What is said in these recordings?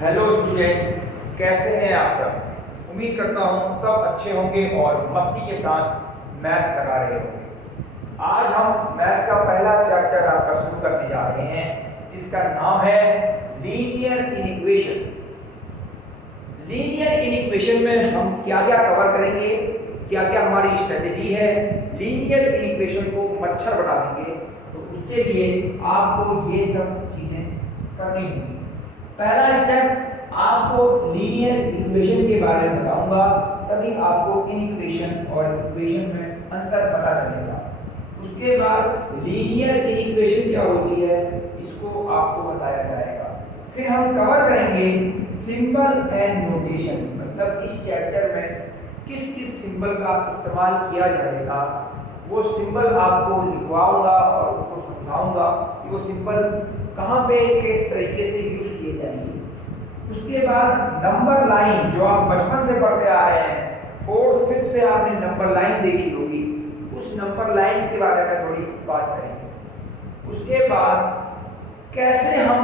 Hello student, कैसे हैं आप सब। उम्मीद करता हूँ सब अच्छे होंगे और मस्ती के साथ मैथ्स लगा रहे होंगे। आज हम मैथ्स का पहला चैप्टर आपका शुरू करने जा रहे हैं जिसका नाम है लीनियर इक्वेशन। लीनियर इक्वेशन में हम क्या क्या कवर करेंगे, क्या क्या हमारी स्ट्रेटेजी है लीनियर इक्वेशन को मच्छर बना देंगे, तो उसके लिए आपको ये सब चीजें करनी होंगी। पहला स्टेप आपको लीनियर इक्वेशन के बारे में बताऊंगा, तभी आपको इन इक्वेशन और इक्वेशन में अंतर पता चलेगा। उसके बाद लीनियर इक्वेशन क्या होती है इसको आपको बताया जाएगा। फिर हम कवर करेंगे सिंबल एंड नोटेशन, मतलब इस चैप्टर में किस किस सिंबल का इस्तेमाल किया जाएगा वो सिंबल आपको लिखवाऊंगा और उनको समझाऊंगा कि वो सिंबल कहाँ पे किस तरीके से यूज किए जाएंगे। उसके बाद नंबर लाइन, जो आप बचपन से पढ़ते आ रहे हैं, 4th 5th से आपने नंबर लाइन देखी होगी, उस नंबर लाइन के बारे में थोड़ी बात करेंगे। उसके बाद कैसे हम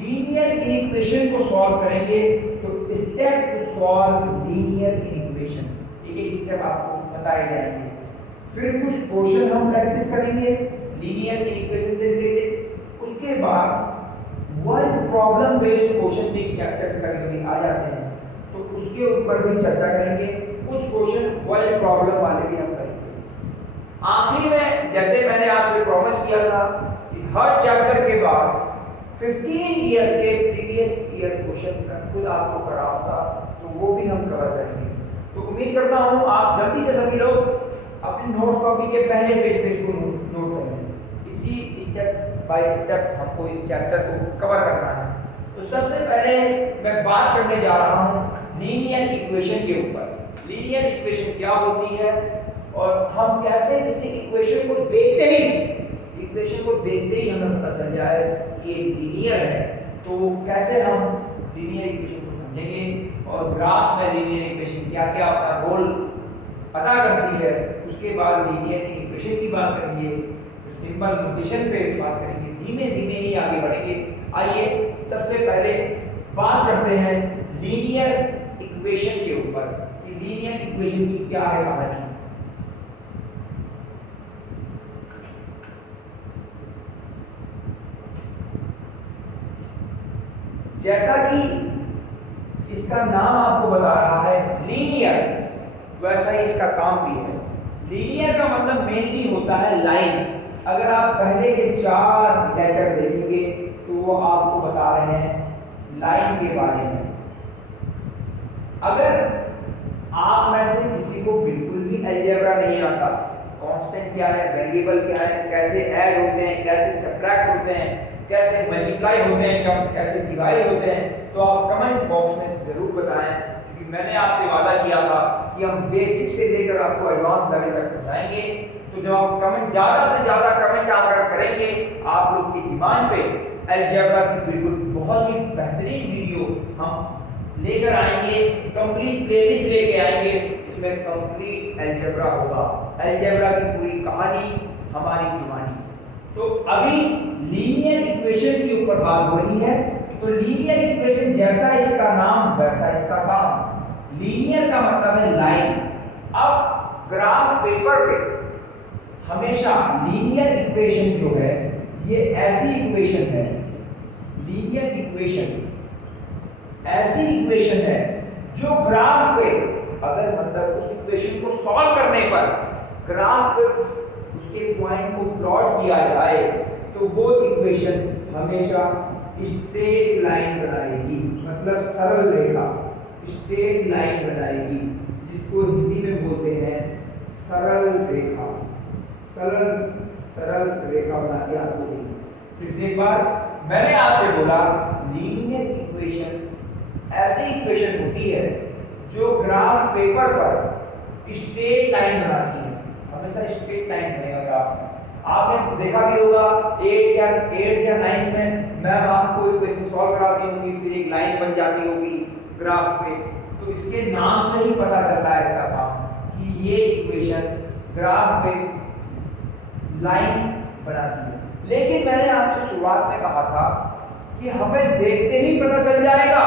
लीनियर इक्वेशन को सॉल्व करेंगे, तो step to solve linear equation, एक एक स्टेप आपको बताए जाएंगे। फिर कुछ क्वेश्चन हम प्रैक्टिस करेंगे लीनियर इक्वेशन से रिलेटेड। उसके बाद वर्ड प्रॉब्लम बेस्ड क्वेश्चन भी इस चैप्टर से कभी-कभी आ जाते हैं, तो उसके ऊपर भी चर्चा करेंगे। कुछ क्वेश्चन वर्ड प्रॉब्लम वाले भी हम करेंगे। आखिरी में जैसे मैंने आपसे प्रॉमिस किया था कि हर चैप्टर के बाद 15 इयर्स के प्रीवियस ईयर क्वेश्चन मैं खुद आपको कराऊंगा, तो वो भी हम कवर करेंगे। तो उम्मीद करता हूँ आप जल्दी से सभी लोग अपनी नोट कॉपी के पहले पेज पे इसको नोट करें। इसी स्टेप बाय स्टेप हमको इस चैप्टर को कवर करना है। तो सबसे पहले मैं बात करने जा रहा हूँ लीनियर इक्वेशन के ऊपर। लीनियर इक्वेशन क्या होती है और हम कैसे किसी इक्वेशन को देखते ही हमें पता चल जाए कि ये लीनियर है, तो कैसे हम लीनियर इक्वेशन को समझेंगे और ग्राफ में लीनियर इक्वेशन क्या क्या अपना रोल अदा करती है। उसके बाद लीनियर इक्वेशन की बात करेंगे, फिर सिंबल नोटेशन पे बात करेंगे, धीमे धीमे ही आगे बढ़ेंगे। आइए सबसे पहले बात करते हैं लीनियर इक्वेशन के ऊपर कि लीनियर इक्वेशन की क्या है कहानी। जैसा कि इसका नाम आपको बता रहा है लीनियर, वैसा ही इसका काम भी है। लीनियर का मतलब मेनली होता है लाइन। अगर आप पहले के 4 लेटर देखेंगे तो वो आपको बता रहे हैं लाइन के बारे में। अगर आप में से किसी को बिल्कुल भी अलजेब्रा नहीं आता, कांस्टेंट क्या है, वेरिएबल क्या है, कैसे ऐड होते हैं, कैसे सब्ट्रैक्ट होते हैं, कैसे मल्टीप्लाई होते हैं, टर्म्स कैसे डिवाइड होते हैं, तो आप कमेंट बॉक्स में जरूर बताएं, क्योंकि मैंने आपसे वादा किया था कि हम बेसिक से लेकर आपको एडवांस लेवल तक पहुंचाएंगे। तो जब आप कमेंट ज़्यादा से ज़्यादा कमेंट आप करेंगे, आप लोग की डिमांड पे अलजेब्रा की बिल्कुल बहुत ही बेहतरीन वीडियो हम लेकर आएंगे, कंप्लीट प्लेलिस्ट लेके आएंगे, इसमें कंप्लीट अलजेब्रा होगा, अलजेब्रा की पूरी कहानी हमारी जुबानी। तो अभी लीनियर इक्वेशन के ऊपर बात हो रही है। तो लीनियर इक्वेशन जैसा इसका नाम वैसा इसका काम। लीनियर का मतलब है लाइन। अब ग्राफ पेपर पे हमेशा लीनियर इक्वेशन जो है ये ऐसी इक्वेशन है, लीनियर इक्वेशन ऐसी इक्वेशन है जो ग्राफ पे, अगर मतलब उस इक्वेशन को सॉल्व करने पर ग्राफ पे उसके पॉइंट को प्लॉट किया जाए तो वो इक्वेशन हमेशा स्ट्रेट लाइन बनाएगी, मतलब सरल रेखा, स्ट्रेट लाइन बनाएगी, जिसको हिंदी में बोलते हैं सरल रेखा। सरल रेखा बना के आपको देंगे। फिर से एक बार, मैंने आपसे बोला लीनियर इक्वेशन ऐसी इक्वेशन होती है जो ग्राफ पेपर पर स्ट्रेट लाइन बनाती है, हमेशा स्ट्रेट लाइन बनेगा ग्राफ में। आपने देखा भी होगा 8 या 9 में मैम आपको इक्वेशन सॉल्व कराती होंगी, फिर एक लाइन बन जाती होगी ग्राफ पे, तो इसके नाम से ही पता चलता है इसका काम कि ये इक्वेशन ग्राफ पे लाइन बनाती है। लेकिन मैंने आपसे शुरुआत में कहा था कि हमें देखते ही पता चल जाएगा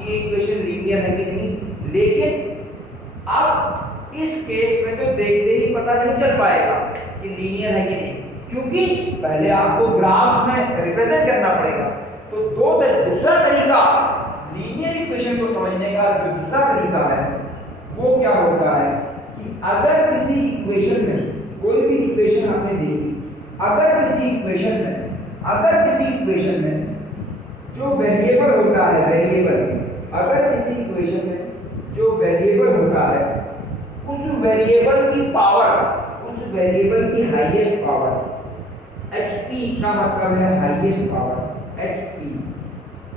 कि ये इक्वेशन लीनियर है कि नहीं, लेकिन अब इस केस में तो देखते ही पता नहीं चल पाएगा कि लीनियर है कि नहीं, क्योंकि पहले आपको ग्राफ में रिप्रेजेंट करना पड़ेगा। तो दूसरा तरीका लीनियर इक्वेशन को समझने का जो दूसरा तरीका है वो क्या होता है कि अगर किसी इक्वेशन में कोई भी इक्वेशन आपने देखी, अगर किसी इक्वेशन में जो वेरिएबल होता है, अगर किसी इक्वेशन में जो वेरिएबल होता है उस वेरिएबल की पावर, उस वेरिएबल की हाईएस्ट पावर, HP का मतलब है highest power, HP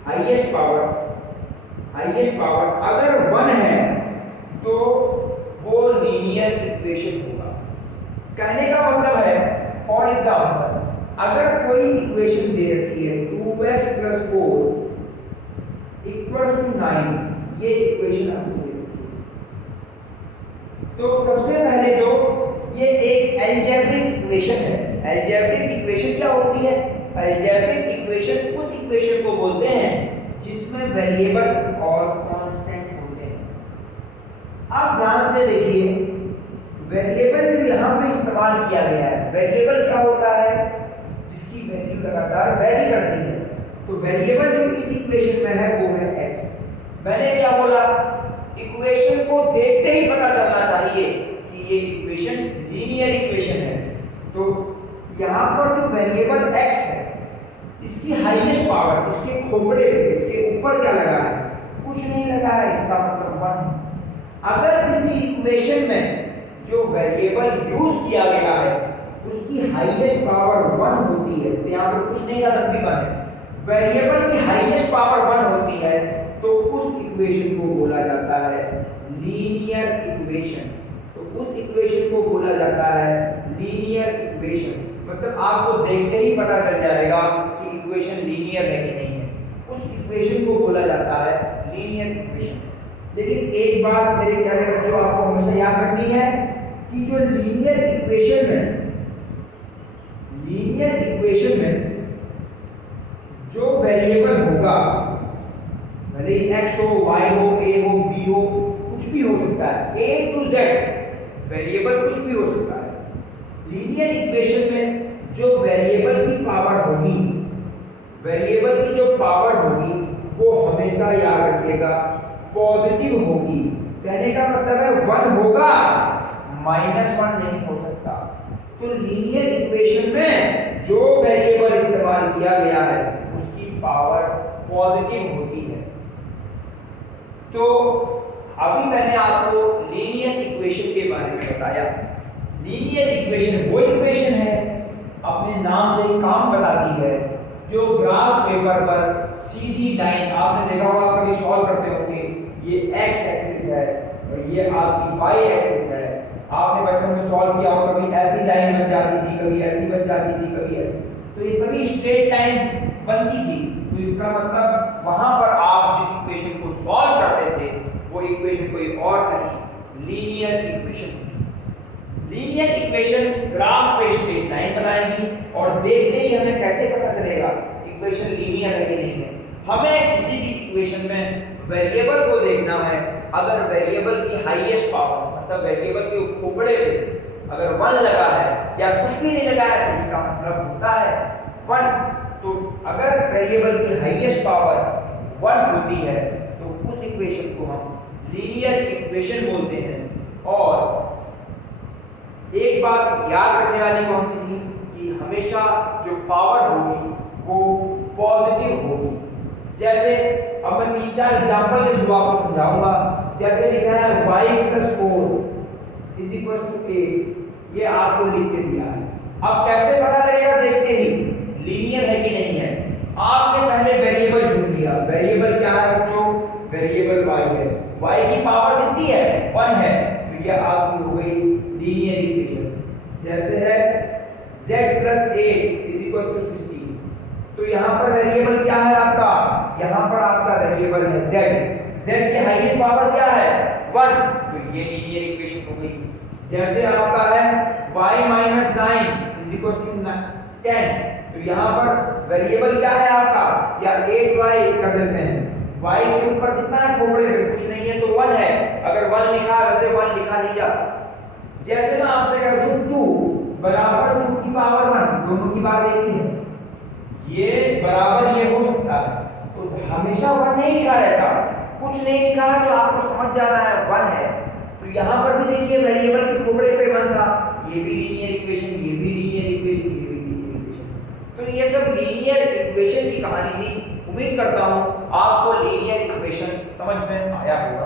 highest power अगर 1 है तो वो लीनियर इक्वेशन होगा। कहने का मतलब है, फॉर एग्जांपल अगर कोई इक्वेशन दे रखी है 2x + 4 = 9, ये इक्वेशन आपको दे रखी है, तो सबसे पहले जो ये एक अलजेब्रिक इक्वेशन है। अलजेब्रिक इक्वेशन क्या होती है? अलजेब्रिक इक्वेशन उस इक्वेशन को बोलते हैं जिसमें वेरिएबल और कांस्टेंट होते हैं। आप ध्यान से देखिए, वेरिएबल जो यहाँ पे इस्तेमाल किया गया है, वेरिएबल क्या होता है? जिसकी वैल्यू लगातार वेरी करती है। तो वेरिएबल जो इस इक्वेशन में है वो है x। मैंने क्या बोला? इक्वेशन को देखते ही पता चलना चाहिए कि ये इक्वेशन लीनियर इक्वेशन है। तो यहाँ पर जो वेरिएबल x है, इसकी हाईएस्ट पावर, इसके खोपड़े पे, इसके ऊपर क्या लगा है? कुछ नहीं लगा है, इसका मतलब 1। अगर किसी इक्वेशन में जो वेरिएबल यूज किया गया है उसकी हाईएस्ट पावर 1 होती है, तो यहाँ पर कुछ नहीं का नतीजा है, वेरिएबल की हाईएस्ट पावर 1 होती है, तो उस इक्वेशन को बोला जाता है लीनियर इक्वेशन। तो उस इक्वेशन को बोला जाता है लीनियर इक्वेशन। मतलब आपको देखते ही पता चल जाएगा कि इक्वेशन लीनियर है कि नहीं है, उस इक्वेशन को बोला जाता है लीनियर इक्वेशन। लेकिन एक बात मेरे प्यारे बच्चों आपको हमेशा याद रखनी है कि जो लीनियर इक्वेशन में जो वेरिएबल होगा, भले ही x हो, y हो, a हो, b हो, कुछ भी हो सकता है, a to z वेरिएबल कुछ भी हो सकता है। लीनियर इक्वेशन में जो वेरिएबल की पावर होगी, वेरिएबल की जो पावर होगी वो हमेशा याद रखिएगा पॉजिटिव होगी। कहने का मतलब है 1 होगा, -1 नहीं हो सकता। तो लीनियर इक्वेशन में जो वेरिएबल इस्तेमाल किया गया है उसकी पावर पॉजिटिव होती है। तो अभी मैंने आपको लीनियर इक्वेशन के बारे में बताया। लीनियर इक्वेशन वो इक्वेशन है, अपने नाम से ही काम बताती है, जो ग्राफ पेपर पर सीधी लाइन, आपने देखा होगा कभी सॉल्व करते होंगे, ये x एक्सिस है और ये आपकी y एक्सिस है। आपने बचपन में सॉल्व किया होगा, कभी ऐसी लाइन बन जाती थी, कभी ऐसी बन जाती थी, कभी ऐसी, तो ये सभी स्ट्रेट लाइन बनती थी। तो इसका मतलब वहां पर आप जिस इक्वेशन को सॉल्व करते थे वो इक्वेशन कोई और नहीं, लीनियर इक्वेशन थी। लीनियर इक्वेशन ग्राफ पे स्ट्रेट लाइन बनाएगी और देखते ही हमें कैसे पता चलेगा इक्वेशन लीनियर है कि नहीं है? हमें किसी भी इक्वेशन में वेरिएबल को देखना है। अगर वेरिएबल की हाईएस्ट पावर, मतलब वेरिएबल के खोपड़े पे अगर 1 लगा है या कुछ भी नहीं लगा है तो इसका मतलब होता है 1। तो अगर वेरिएबल की हाईएस्ट पावर 1 होती है तो उस इक्वेशन को हम लीनियर इक्वेशन बोलते हैं। और एक बात याद रखने वाली कौन सी थी कि हमेशा जो पावर होगी वो पॉजिटिव होगी। जैसे अब मैं 3-4 एग्जांपल के थ्रू आपको समझाऊंगा। जैसे लिखा है y + 4 = 8, ये आपको लिख के दिया है। अब कैसे पता लगेगा? देखते ही लीनियर है कि नहीं है। आपने पहले वेरिएबल ढूंढ लिया। वेरिएबल क्या है बच्चों? वेरिएबल y है। y की पावर कितनी है? 1 है। तो यह आपकी हो गई लीनियर इक्वेशन। जैसे है z + 8 = 16। तो यहाँ पर वेरिएबल क्या है आपका? यहाँ पर आपका वेरिएबल है z। z की हाईएस्ट पावर क्या है? 1। तो ये लीनियर इक्वेशन हो गई। जैसे आपका है y - 9 = 10। तो यहाँ पर वेरिएबल क्या है आपका? या 8y कर देते हैं, y के ऊपर कितना है खोपड़े पे, कुछ नहीं है तो 1 है। अगर 1 लिखा है वैसे 1 लिखा नहीं जाता। जैसे मैं आपसे कह दूं 2 बराबर 2 की पावर 1, दोनों की बात एक ही है, ये बराबर ये हो सकता है, तो हमेशा 1 नहीं लिखा रहता। कुछ नहीं लिखा है तो आपको समझ जाना है 1 है। तो यहाँ पर भी देखिए वेरिएबल के खोपड़े पे 1 था, ये भी लीनियर इक्वेशन, ये भी लीनियर इक्वेशन, ये भी लीनियर इक्वेशन। तो ये सब लीनियर इक्वेशन की कहानी थी। उम्मीद करता हूँ आपको लीनियर इक्वेशन समझ में आया होगा।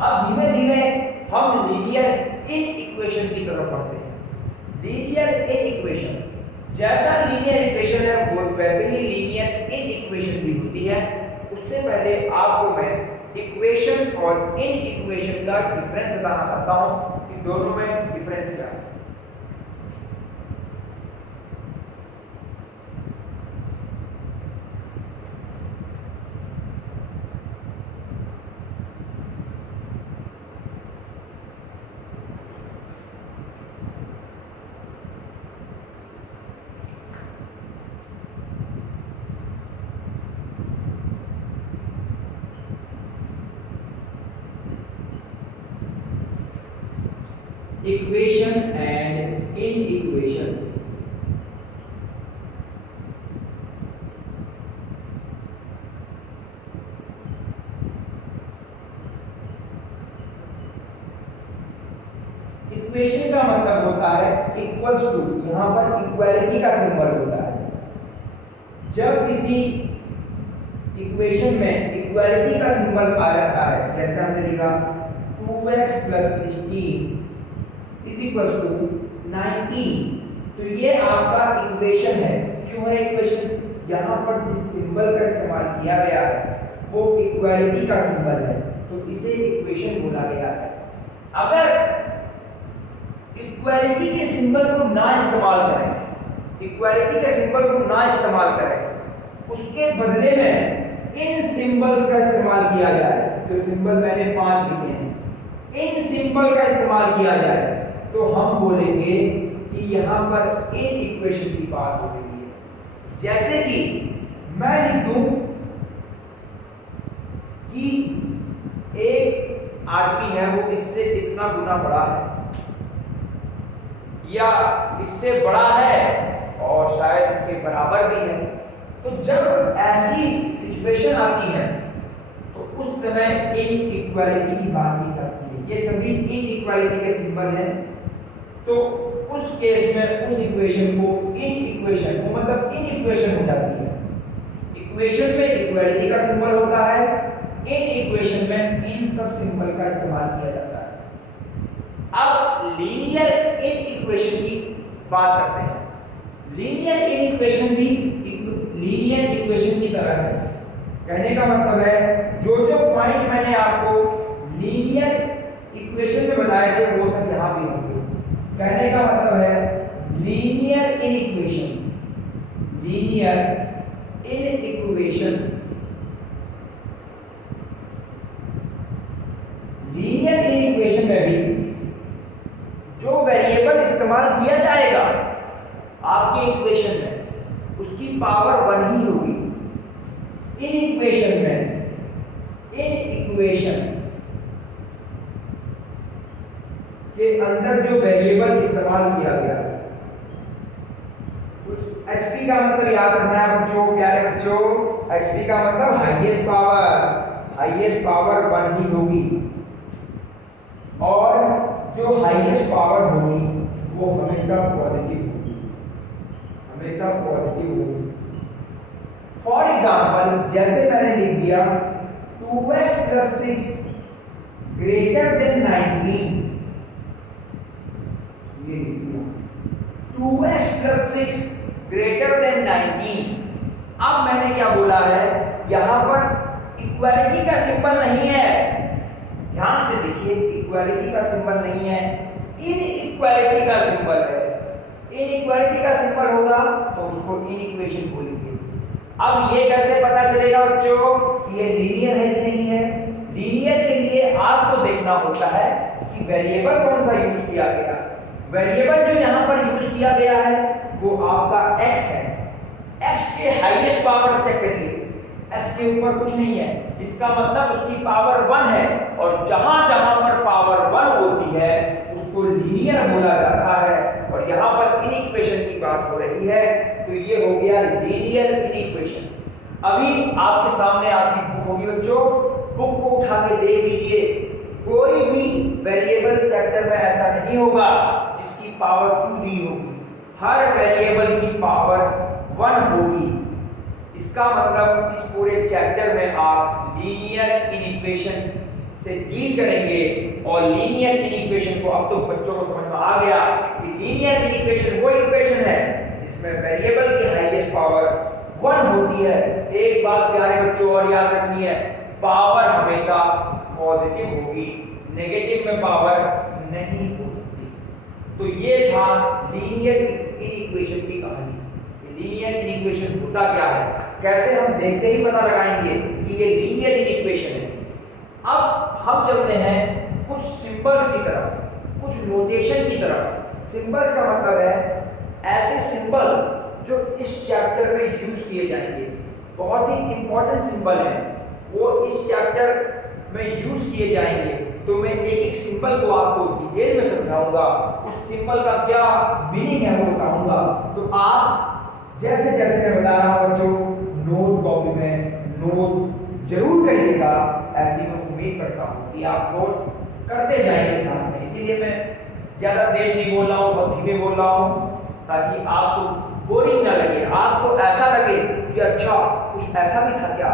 अब धीमे धीमे हम लीनियर इनइक्वेशन की तरफ बढ़ते हैं। लीनियर इनइक्वेशन, जैसा लीनियर इक्वेशन है वो वैसे ही लीनियर इनइक्वेशन भी होती है। उससे पहले आपको मैं इक्वेशन और इनइक्वेशन का डिफरेंस बताना चाहता हूं कि दोनों में डिफरेंस क्या है। Equation and inequation. इक्वेशन का मतलब होता है इक्वल्स टू, यहां पर इक्वालिटी का सिंबल होता है। जब किसी इक्वेशन में इक्वालिटी का सिंबल आ जाता है, जैसे हमने लिखा 2x + 16 = 19, तो ये आपका इक्वेशन है। क्यों है इक्वेशन? यहाँ पर जिस सिंबल का इस्तेमाल किया गया है वो इक्वालिटी का सिंबल है, तो इसे इक्वेशन बोला गया है। अगर इक्वालिटी के सिंबल को ना इस्तेमाल करें, इक्वालिटी के सिंबल को ना इस्तेमाल करें, उसके बदले में इन सिंबल्स का इस्तेमाल किया जाए, जो सिंबल मैंने 5 लिखे हैं, इन सिंबल का इस्तेमाल किया जाए, तो हम बोलेंगे कि यहाँ पर इन इक्वेशन की बात हो रही है। जैसे कि मैं लिख दूं कि एक आदमी है वो इससे इतना गुना बड़ा है या इससे बड़ा है और शायद इसके बराबर भी है। तो जब ऐसी सिचुएशन आती है तो उस समय इन इक्वालिटी की बात की जाती है। ये सभी इन इक्वालिटी के सिंबल हैं। तो उस केस में उस इक्वेशन को इन इक्वेशन को मतलब इन इक्वेशन हो जाती है। इक्वेशन में इक्वालिटी का सिंबल होता है, इन इक्वेशन में इन सब सिंबल का इस्तेमाल किया जाता है। अब लीनियर इन इक्वेशन की बात करते हैं। लीनियर इन इक्वेशन भी लीनियर इक्वेशन की तरह है। कहने का मतलब है जो जो पॉइंट मैंने आपको लीनियर इक्वेशन में बताए थे वो सब यहाँ भी होंगे। कहने का मतलब है linear in equation, linear in equation, linear in equation में भी जो वेरिएबल इस्तेमाल किया जाएगा आपके इक्वेशन में उसकी पावर 1 ही होगी। इन इक्वेशन में, इन इक्वेशन के अंदर जो वेरिएबल इस्तेमाल किया गया उस HP का मतलब याद रखना है बच्चों, प्यारे बच्चों, HP का मतलब हाईएस्ट पावर 1 ही होगी। और जो हाईएस्ट पावर होगी वो हमेशा पॉजिटिव होगी, हमेशा पॉजिटिव होगी। फॉर एग्जाम्पल जैसे मैंने लिख दिया 2x + 6 > 19, ये लिख दिया 2x + 6 > 19। अब मैंने क्या बोला है, यहां पर इक्वालिटी का सिंबल नहीं है। ध्यान से देखिए, इक्वालिटी का सिंबल नहीं है, इन इक्वालिटी का सिंबल है। इन इक्वालिटी का सिंबल होगा तो उसको इन इक्वेशन बोलेंगे। अब ये कैसे पता चलेगा बच्चों कि ये लीनियर है कि नहीं है? लीनियर के लिए आपको देखना होता है कि वेरिएबल कौन सा यूज किया गया। वेरिएबल जो यहाँ पर यूज किया गया है वो आपका x है। x के हाईएस्ट पावर चेक करिए, x के ऊपर कुछ नहीं है, इसका मतलब उसकी पावर 1 है, और जहां जहां पर पावर 1 होती है उसको लीनियर बोला जाता है। और यहाँ पर इनइक्वेशन की बात हो रही है, तो ये हो गया लीनियर इनइक्वेशन। अभी आपके सामने आपकी बुक होगी बच्चों, बुक को उठा के देख लीजिए, कोई भी वेरिएबल चैप्टर में ऐसा नहीं होगा जिसकी पावर 2 दी होगी, हर वेरिएबल की पावर 1 होगी। इसका मतलब इस पूरे चैप्टर में आप लीनियर इनइक्वेशन से डील करेंगे, और लीनियर इनइक्वेशन को अब तो बच्चों को समझ में आ गया कि लीनियर इनइक्वेशन वो इक्वेशन है जिसमें वेरिएबल की हाईएस्ट पावर 1 होती है। एक बात प्यारे बच्चों और याद रखनी है, पावर हमेशा पॉजिटिव होगी, नेगेटिव में पावर नहीं हो सकती। तो ये था लीनियर इनइक्वेशन की कहानी। लीनियर इनइक्वेशन होता क्या है, कैसे हम देखते ही पता लगाएंगे कि ये लीनियर इनइक्वेशन है। अब हम चलते हैं कुछ सिंबल्स की तरफ, कुछ नोटेशन की तरफ। सिंबल्स का मतलब है ऐसे सिंबल्स जो इस चैप्टर में यूज किए जाएंगे, बहुत ही इंपॉर्टेंट सिंबल है, वो इस चैप्टर में यूज किए जाएंगे। तो मैं एक एक सिंबल को आपको डिटेल में समझाऊंगा, उस सिंबल का क्या मीनिंग है वो बताऊंगा। तो आप जैसे जैसे मैं बता रहा हूं बच्चों, नोट कॉपी में नोट जरूर करिएगा, ऐसी मैं उम्मीद करता हूं कि आप नोट करते जाएंगे साथ में। इसीलिए मैं ज़्यादा तेज नहीं बोल रहा हूँ, बहुत धीमे बोल रहा हूँ, ताकि आपको बोरिंग ना लगे, आपको ऐसा लगे कि अच्छा कुछ ऐसा भी था क्या,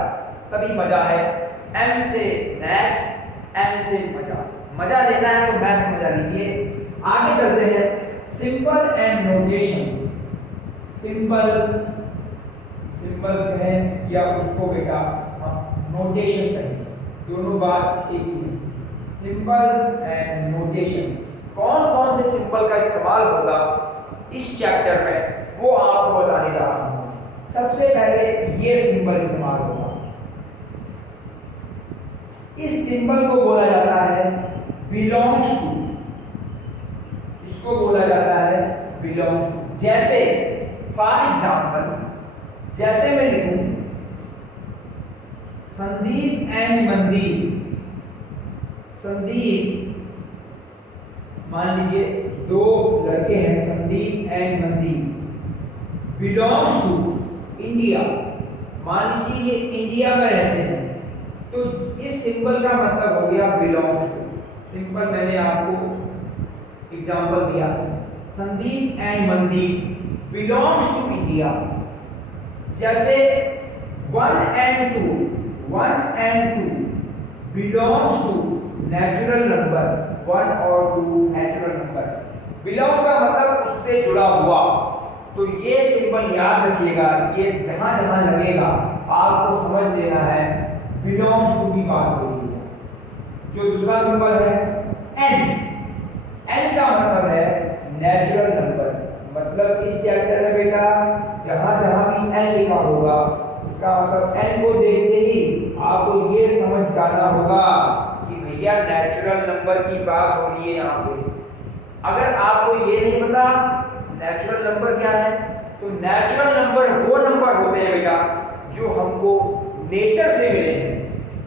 तभी मजा है। एम से मैथ्स, एम से मजा, मजा लेना है तो मैथ्स में मजा लीजिए। आगे चलते हैं, symbol and notations. Symbols, symbols कहें या उसको बेटा हम नोटेशन कहें, दोनों बात एक ही है। सिंबल्स एंड नोटेशन, कौन कौन से सिंबल का इस्तेमाल होगा इस चैप्टर में वो आपको बताने जा रहा हूं। सबसे पहले ये सिंबल इस्तेमाल होगा, इस सिंबल को बोला जाता है बिलोंग्स टू, इसको बोला जाता है बिलोंग्स टू। जैसे फॉर एग्जाम्पल, जैसे मैं लिखूं संदीप एंड मनदीप, संदीप मान लीजिए दो लड़के हैं Sandeep and Mandeep, belongs to India, मान लीजिए ये इंडिया में रहते हैं, तो इस सिंबल का मतलब हो गया बिलोंग्स टू। सिंपल मैंने आपको एग्जांपल दिया, Sandeep and Mandeep belongs to India. जैसे 1 and 2, 1 and 2 belongs to natural number, 1 और 2 नेचुरल नंबर। बिलोंग का मतलब उससे जुड़ा हुआ, तो ये सिंबल याद रखिएगा, ये जहां जहां लगेगा आपको समझ लेना है बिलोंग्स टू की बात हो रही है। जो दूसरा सिंबल है एन, एन का मतलब है नेचुरल नंबर, मतलब इस चैप्टर में बेटा जहां जहां भी एन लिखा होगा, इसका मतलब एन को देखते ही आपको ये समझ जाना होगा कि भैया नेचुरल नंबर की बात हो रही है यहाँ पे। अगर आपको ये नहीं पता नेचुरल नंबर क्या है, तो नेचुरल नंबर वो नंबर होते हैं बेटा जो हमको नेचर से मिले हैं,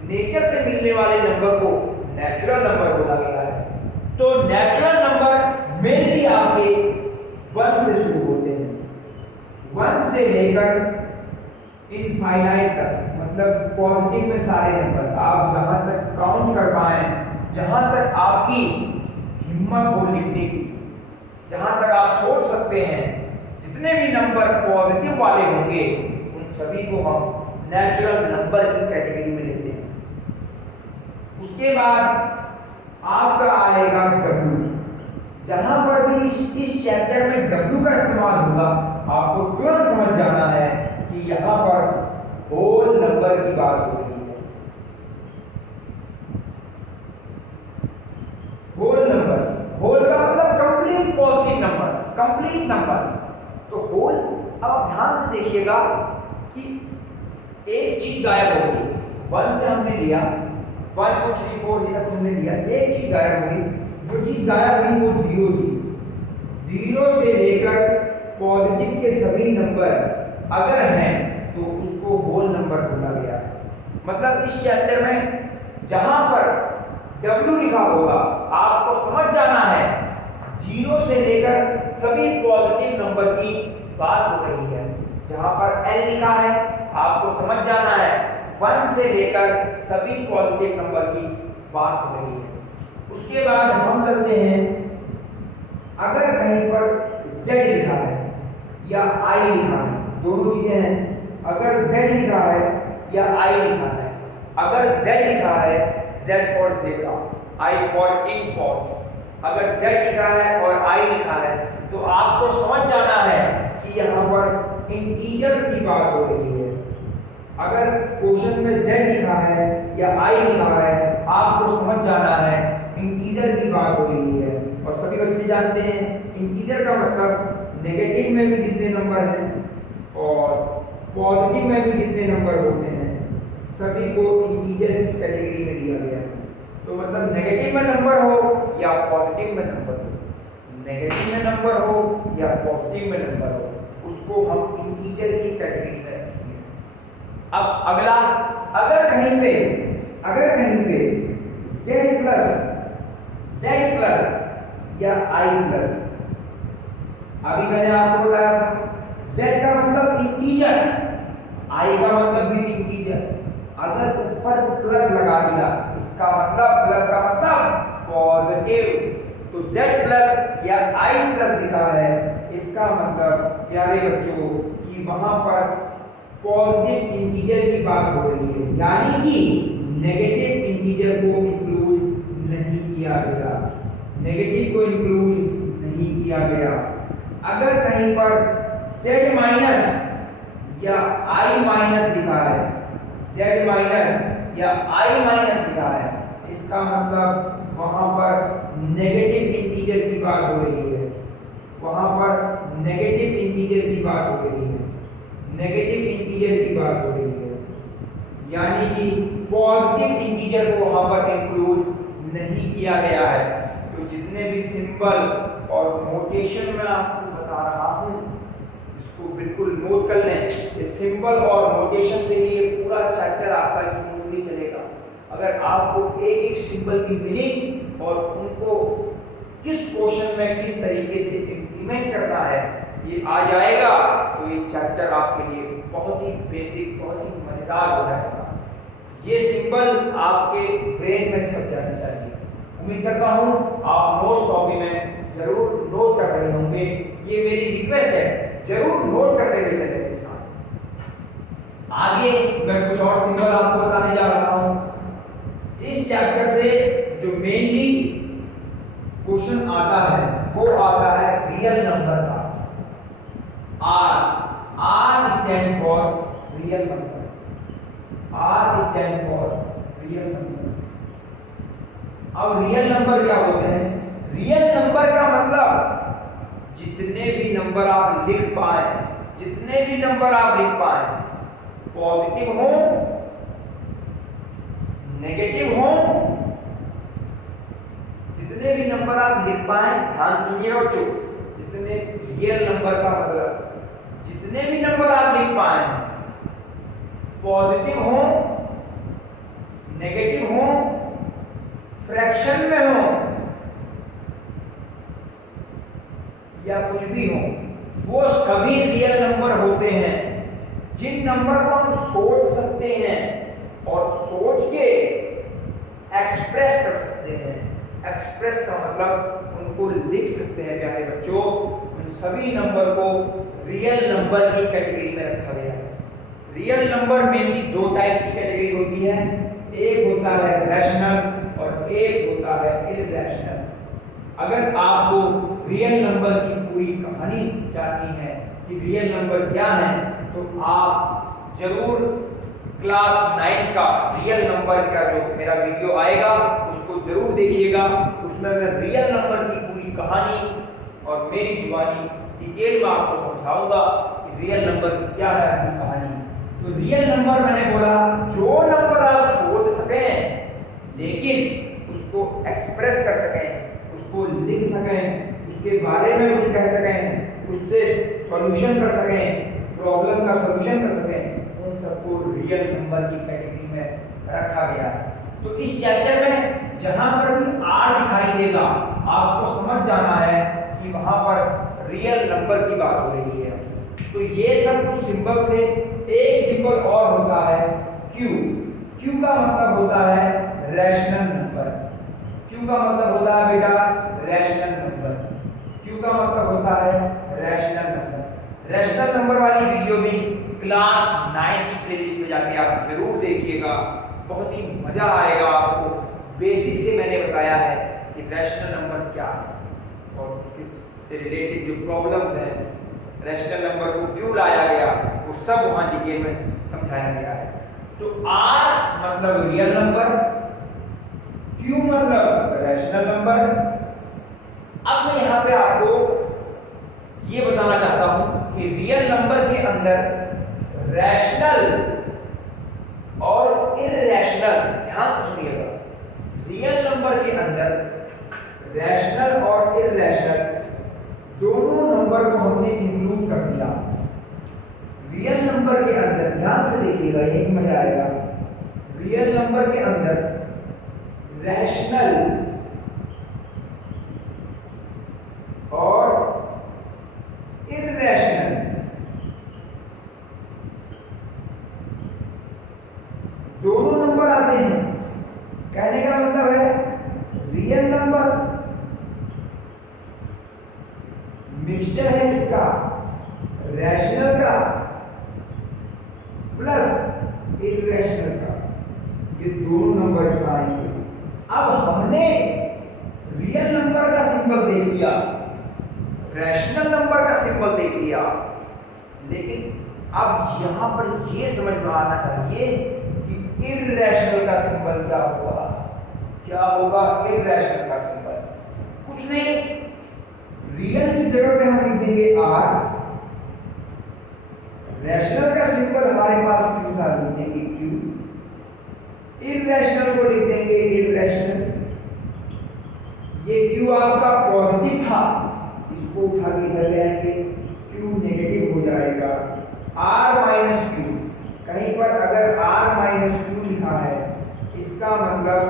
नेचर से मिलने वाले नंबर को नेचुरल नंबर बोला गया है। तो नेचुरल नंबर मेनली आपके 1 से शुरू होते हैं, 1 से लेकर इनफाइनाइट तक, मतलब पॉजिटिव में सारे नंबर आप जहां तक काउंट कर पाए, जहां तक आपकी हिम्मत हो लिखने की, जहां तक आप सोच सकते हैं, जितने भी नंबर पॉजिटिव वाले होंगे उन सभी को हम नेचुरल नंबर की कैटेगरी में लेते हैं। उसके बाद आपका आएगा W। जहां पर भी इस चैप्टर में W का इस्तेमाल होगा आपको तुरंत समझ जाना है कि यहां पर होल नंबर की बात हो रही है। होल नंबर, होल का मतलब complete positive number, complete number. तो होल, अब आप ध्यान से देखिएगा कि एक चीज गायब हो गई, 1 से हमने लिया, 1 2 3 4 ये सब हमने लिया, एक चीज गायब हो गई, जो चीज गायब हुई वो 0 थी। 0 से लेकर पॉजिटिव के सभी नंबर अगर हैं तो उसको होल नंबर बोला गया है। मतलब इस चैप्टर में जहां पर W लिखा होगा आपको समझ जाना है 0 से लेकर सभी पॉजिटिव नंबर की बात हो रही है। जहां पर L लिखा है आपको समझ जाना है 1 से लेकर सभी पॉजिटिव नंबर की बात हो रही है। उसके बाद हम चलते हैं, अगर कहीं पर Z लिखा है या I लिखा है, दोनों चीजें हैं। अगर Z लिखा है या I लिखा है, अगर Z लिखा है Z for zebra, I for ink, अगर Z लिखा है और I लिखा है तो आपको समझ जाना है कि यहाँ पर इंटीजर्स की बात हो रही है। अगर क्वेश्चन में Z लिखा है या I लिखा है आपको समझ जाना है इंटीजर की बात हो रही है। और सभी बच्चे जानते हैं इंटीजर का मतलब नेगेटिव में भी जितने नंबर हैं और पॉजिटिव में भी जितने नंबर होते हैं सभी को इंटीजर की कैटेगरी में दिया गया है। तो मतलब नेगेटिव में नंबर हो या पॉजिटिव में नंबर हो, नेगेटिव में नंबर हो या पॉजिटिव में नंबर हो, उसको हम इंटीजर की कैटेगरी में रखेंगे। अब अगला, अगर कहीं पे Z प्लस या I प्लस, अभी मैंने आपको बताया था Z का मतलब इंटीजर, I का मतलब भी इंटीजर। अगर ऊपर प्लस लगा दिया इसका मतलब, प्लस का मतलब पॉजिटिव, तो Z प्लस या I प्लस लिखा है इसका मतलब प्यारे बच्चों कि वहां पर पॉजिटिव इंटीजर की बात हो रही है, यानी कि नेगेटिव इंटीजर को इंक्लूड नहीं किया गया, नेगेटिव को इंक्लूड नहीं किया गया। अगर कहीं पर Z माइनस या I माइनस लिखा है, Z माइनस या I माइनस लिखा है, इसका मतलब वहां पर नेगेटिव इंटीजर की बात हो रही है, वहां पर नेगेटिव इंटीजर की बात हो रही है, नेगेटिव इंटीजर की बात हो रही है, यानी कि पॉजिटिव इंटीजर को वहां पर इंक्लूड नहीं किया गया है। तो जितने भी सिंबल और नोटेशन में आपको बता रहा हूं इसको बिल्कुल नोट कर लें। ये सिंबल और नोटेशन से ही ये पूरा चैप्टर आपका स्मूथली चलेगा। अगर आपको एक एक सिंबल की मीनिंग और उनको किस क्वेश्चन में किस तरीके से इंप्लीमेंट करना है ये आ जाएगा तो ये चैप्टर आपके लिए बहुत ही बेसिक, बहुत ही मजेदार हो जाएगा। ये सिंबल आपके ब्रेन में छप जाने चाहिए। उम्मीद करता हूँ आप नोट्स कॉपी में जरूर नोट कर रहे होंगे। ये मेरी रिक्वेस्ट है, जरूर नोट करते हुए चले मेरे साथ। आगे मैं कुछ और सिंबल आपको बताने जा रहा हूँ। इस चैप्टर से जो मेनली क्वेश्चन आता है वो आता है रियल नंबर का। R stand for real number, R stand for real number. अब रियल नंबर क्या होते हैं? रियल नंबर का मतलब जितने भी नंबर आप लिख पाए, जितने भी नंबर आप लिख पाए, पॉजिटिव हो, नेगेटिव हो, जितने भी नंबर आप लिख पाए, ध्यान सुनिए बच्चों, जितने रियल नंबर का मतलब जितने भी नंबर आप लिख पाए, पॉजिटिव हो, नेगेटिव हो, फ्रैक्शन में हो या कुछ भी हो, वो सभी रियल नंबर होते हैं। जिन नंबर को हम सोच सकते हैं और सोच के एक्सप्रेस कर सकते हैं, एक्सप्रेस का मतलब उनको लिख सकते हैं प्यारे बच्चों, उन सभी नंबर को रियल नंबर की कैटेगरी में रखा गया है। रियल नंबर मेनली दो टाइप की कैटेगरी होती है, एक होता है रैशनल और एक होता है इरैशनल। अगर आपको रियल नंबर की पूरी कहानी जाननी है कि रियल नंबर क्या है तो आप जरूर क्लास 9 का रियल नंबर का जो मेरा वीडियो आएगा उसको जरूर देखिएगा। उसमें मैं रियल नंबर की पूरी कहानी और मेरी जुबानी डिटेल में आपको समझाऊंगा कि रियल नंबर की क्या है अपनी कहानी। तो रियल नंबर मैंने बोला जो नंबर आप सोच सकें लेकिन उसको एक्सप्रेस कर सकें, उसको लिख सकें, उसके बारे में कुछ कह सकें, उससे सॉल्यूशन कर सकें, प्रॉब्लम का सॉल्यूशन कर सकें, उन सबको रियल नंबर की कैटेगरी में रखा गया है। तो इस चैप्टर में जहां पर भी r दिखाई देगा आपको समझ जाना है कि वहां पर रियल नंबर की बात हो रही है। तो ये सब कुछ सिंबल थे। एक सिंबल और होता है q। q का मतलब होता है रैशनल नंबर। q का मतलब होता है बेटा रैशनल नंबर। q का मतलब होता है रैशनल नंबर। रैशनल नंबर वाली वीडियो भी क्लास 9 की प्लेलिस्ट में जाके आप जरूर देखिएगा, बहुत ही मजा आएगा आपको। बेसिक से मैंने बताया है कि रैशनल नंबर क्या है और उसके से रिलेटेड जो प्रॉब्लम्स हैं, रैशनल नंबर को क्यों लाया गया, वो सब वहां डिटेल में समझाया गया है। तो r मतलब रियल नंबर, q मतलब रैशनल नंबर। अब मैं यहाँ पे आपको ये बताना चाहता हूं कि रियल नंबर के अंदर रैशनल और इररेशनल, ध्यान से सुनिएगा, रियल नंबर के अंदर रैशनल और इररेशनल दोनों नंबर को हमने इंक्लूड कर दिया। रियल नंबर के अंदर ध्यान से देखिएगा, यही मजा आएगा। रियल नंबर के अंदर रैशनल और इररेशनल दोनों नंबर आते हैं। कहने का मतलब है रियल नंबर मिक्सचर है किसका, रैशनल का प्लस इररेशनल का, ये दोनों नंबर इसमें आएंगे। अब हमने रियल नंबर का सिंबल देख लिया, रैशनल नंबर का सिंबल देख लिया, लेकिन अब यहां पर ये समझ में आना चाहिए कि इररेशनल का सिंबल क्या होगा। क्या होगा इररेशनल का सिंबल? कुछ नहीं, रियल की जगह पे हम लिख देंगे r, रैशनल का सिंबल हमारे पास q था, लिख देंगे q, इररेशनल को लिख देंगे इररेशनल। ये q आपका पॉजिटिव था, इसको उठा के इधर ले आएंगे, q नेगेटिव हो जाएगा। r माइनस q, कहीं पर अगर r माइनस q लिखा है इसका मतलब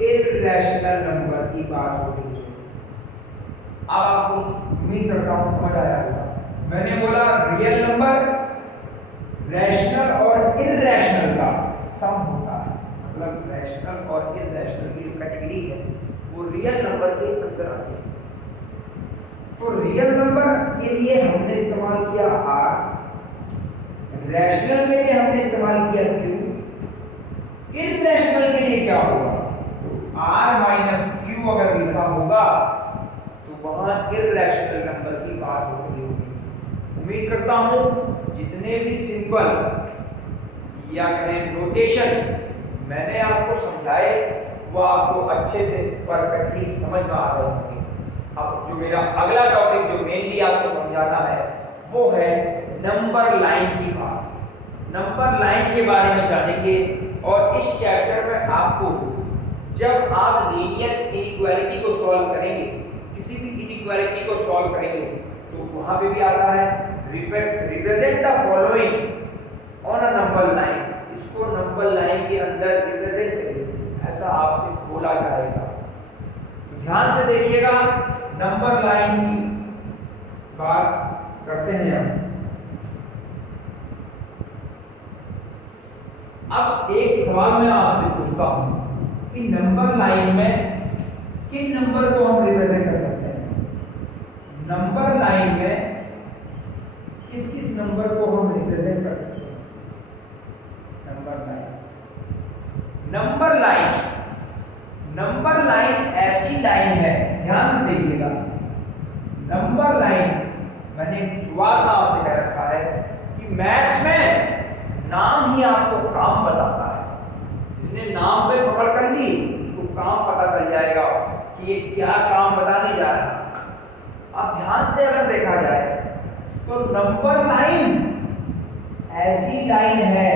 इररेशनल नंबर की बात हो रही है। अब आपको उम्मीद करता हूं समझ आया होगा। मैंने बोला रियल नंबर रैशनल और इररेशनल का सम होता है, मतलब रैशनल और इररेशनल की जो कैटेगरी है वो रियल नंबर के अंदर आती है। तो रियल नंबर के लिए हमने इस्तेमाल किया r, रैशनल के लिए हमने इस्तेमाल किया q, इररेशनल के लिए क्या होगा, तो r माइनस q अगर लिखा होगा तो वहां इररेशनल नंबर की बात हो रही होगी। उम्मीद करता हूं जितने भी सिंबल या कहें नोटेशन मैंने आपको समझाए वो आपको अच्छे से परफेक्टली समझ में आ रहे होंगे। अब जो मेरा अगला टॉपिक जो मेनली आपको समझाना है वो है नंबर लाइन की बात। नंबर लाइन के बारे में जानेंगे और इस चैप्टर में आपको जब आप लीनियर इनइक्वालिटी को सॉल्व करेंगे, किसी भी इनइक्वालिटी को सॉल्व करेंगे तो वहां पे भी आता है represent the following on a number line. इसको नंबर लाइन के अंदर रिप्रेजेंट करिए, ऐसा आपसे बोला जाएगा। तो ध्यान से देखिएगा, नंबर लाइन की बात करते हैं हम। अब एक सवाल मैं आपसे पूछता हूं कि नंबर लाइन में किन नंबर को हम रिप्रेजेंट कर सकते हैं? नंबर लाइन में किस किस नंबर को हम रिप्रेजेंट कर सकते हैं? नंबर लाइन ऐसी लाइन है, ध्यान से देखिएगा। नंबर लाइन मैंने शुरुआत में आपसे कह रखा है कि मैथ्स में नाम ही आपको काम बताता है। जिसने नाम पे पकड़ कर ली उसको काम पता चल जाएगा कि ये क्या काम बताने जा रहा है। अब ध्यान से अगर देखा जाए तो नंबर लाइन ऐसी लाइन है,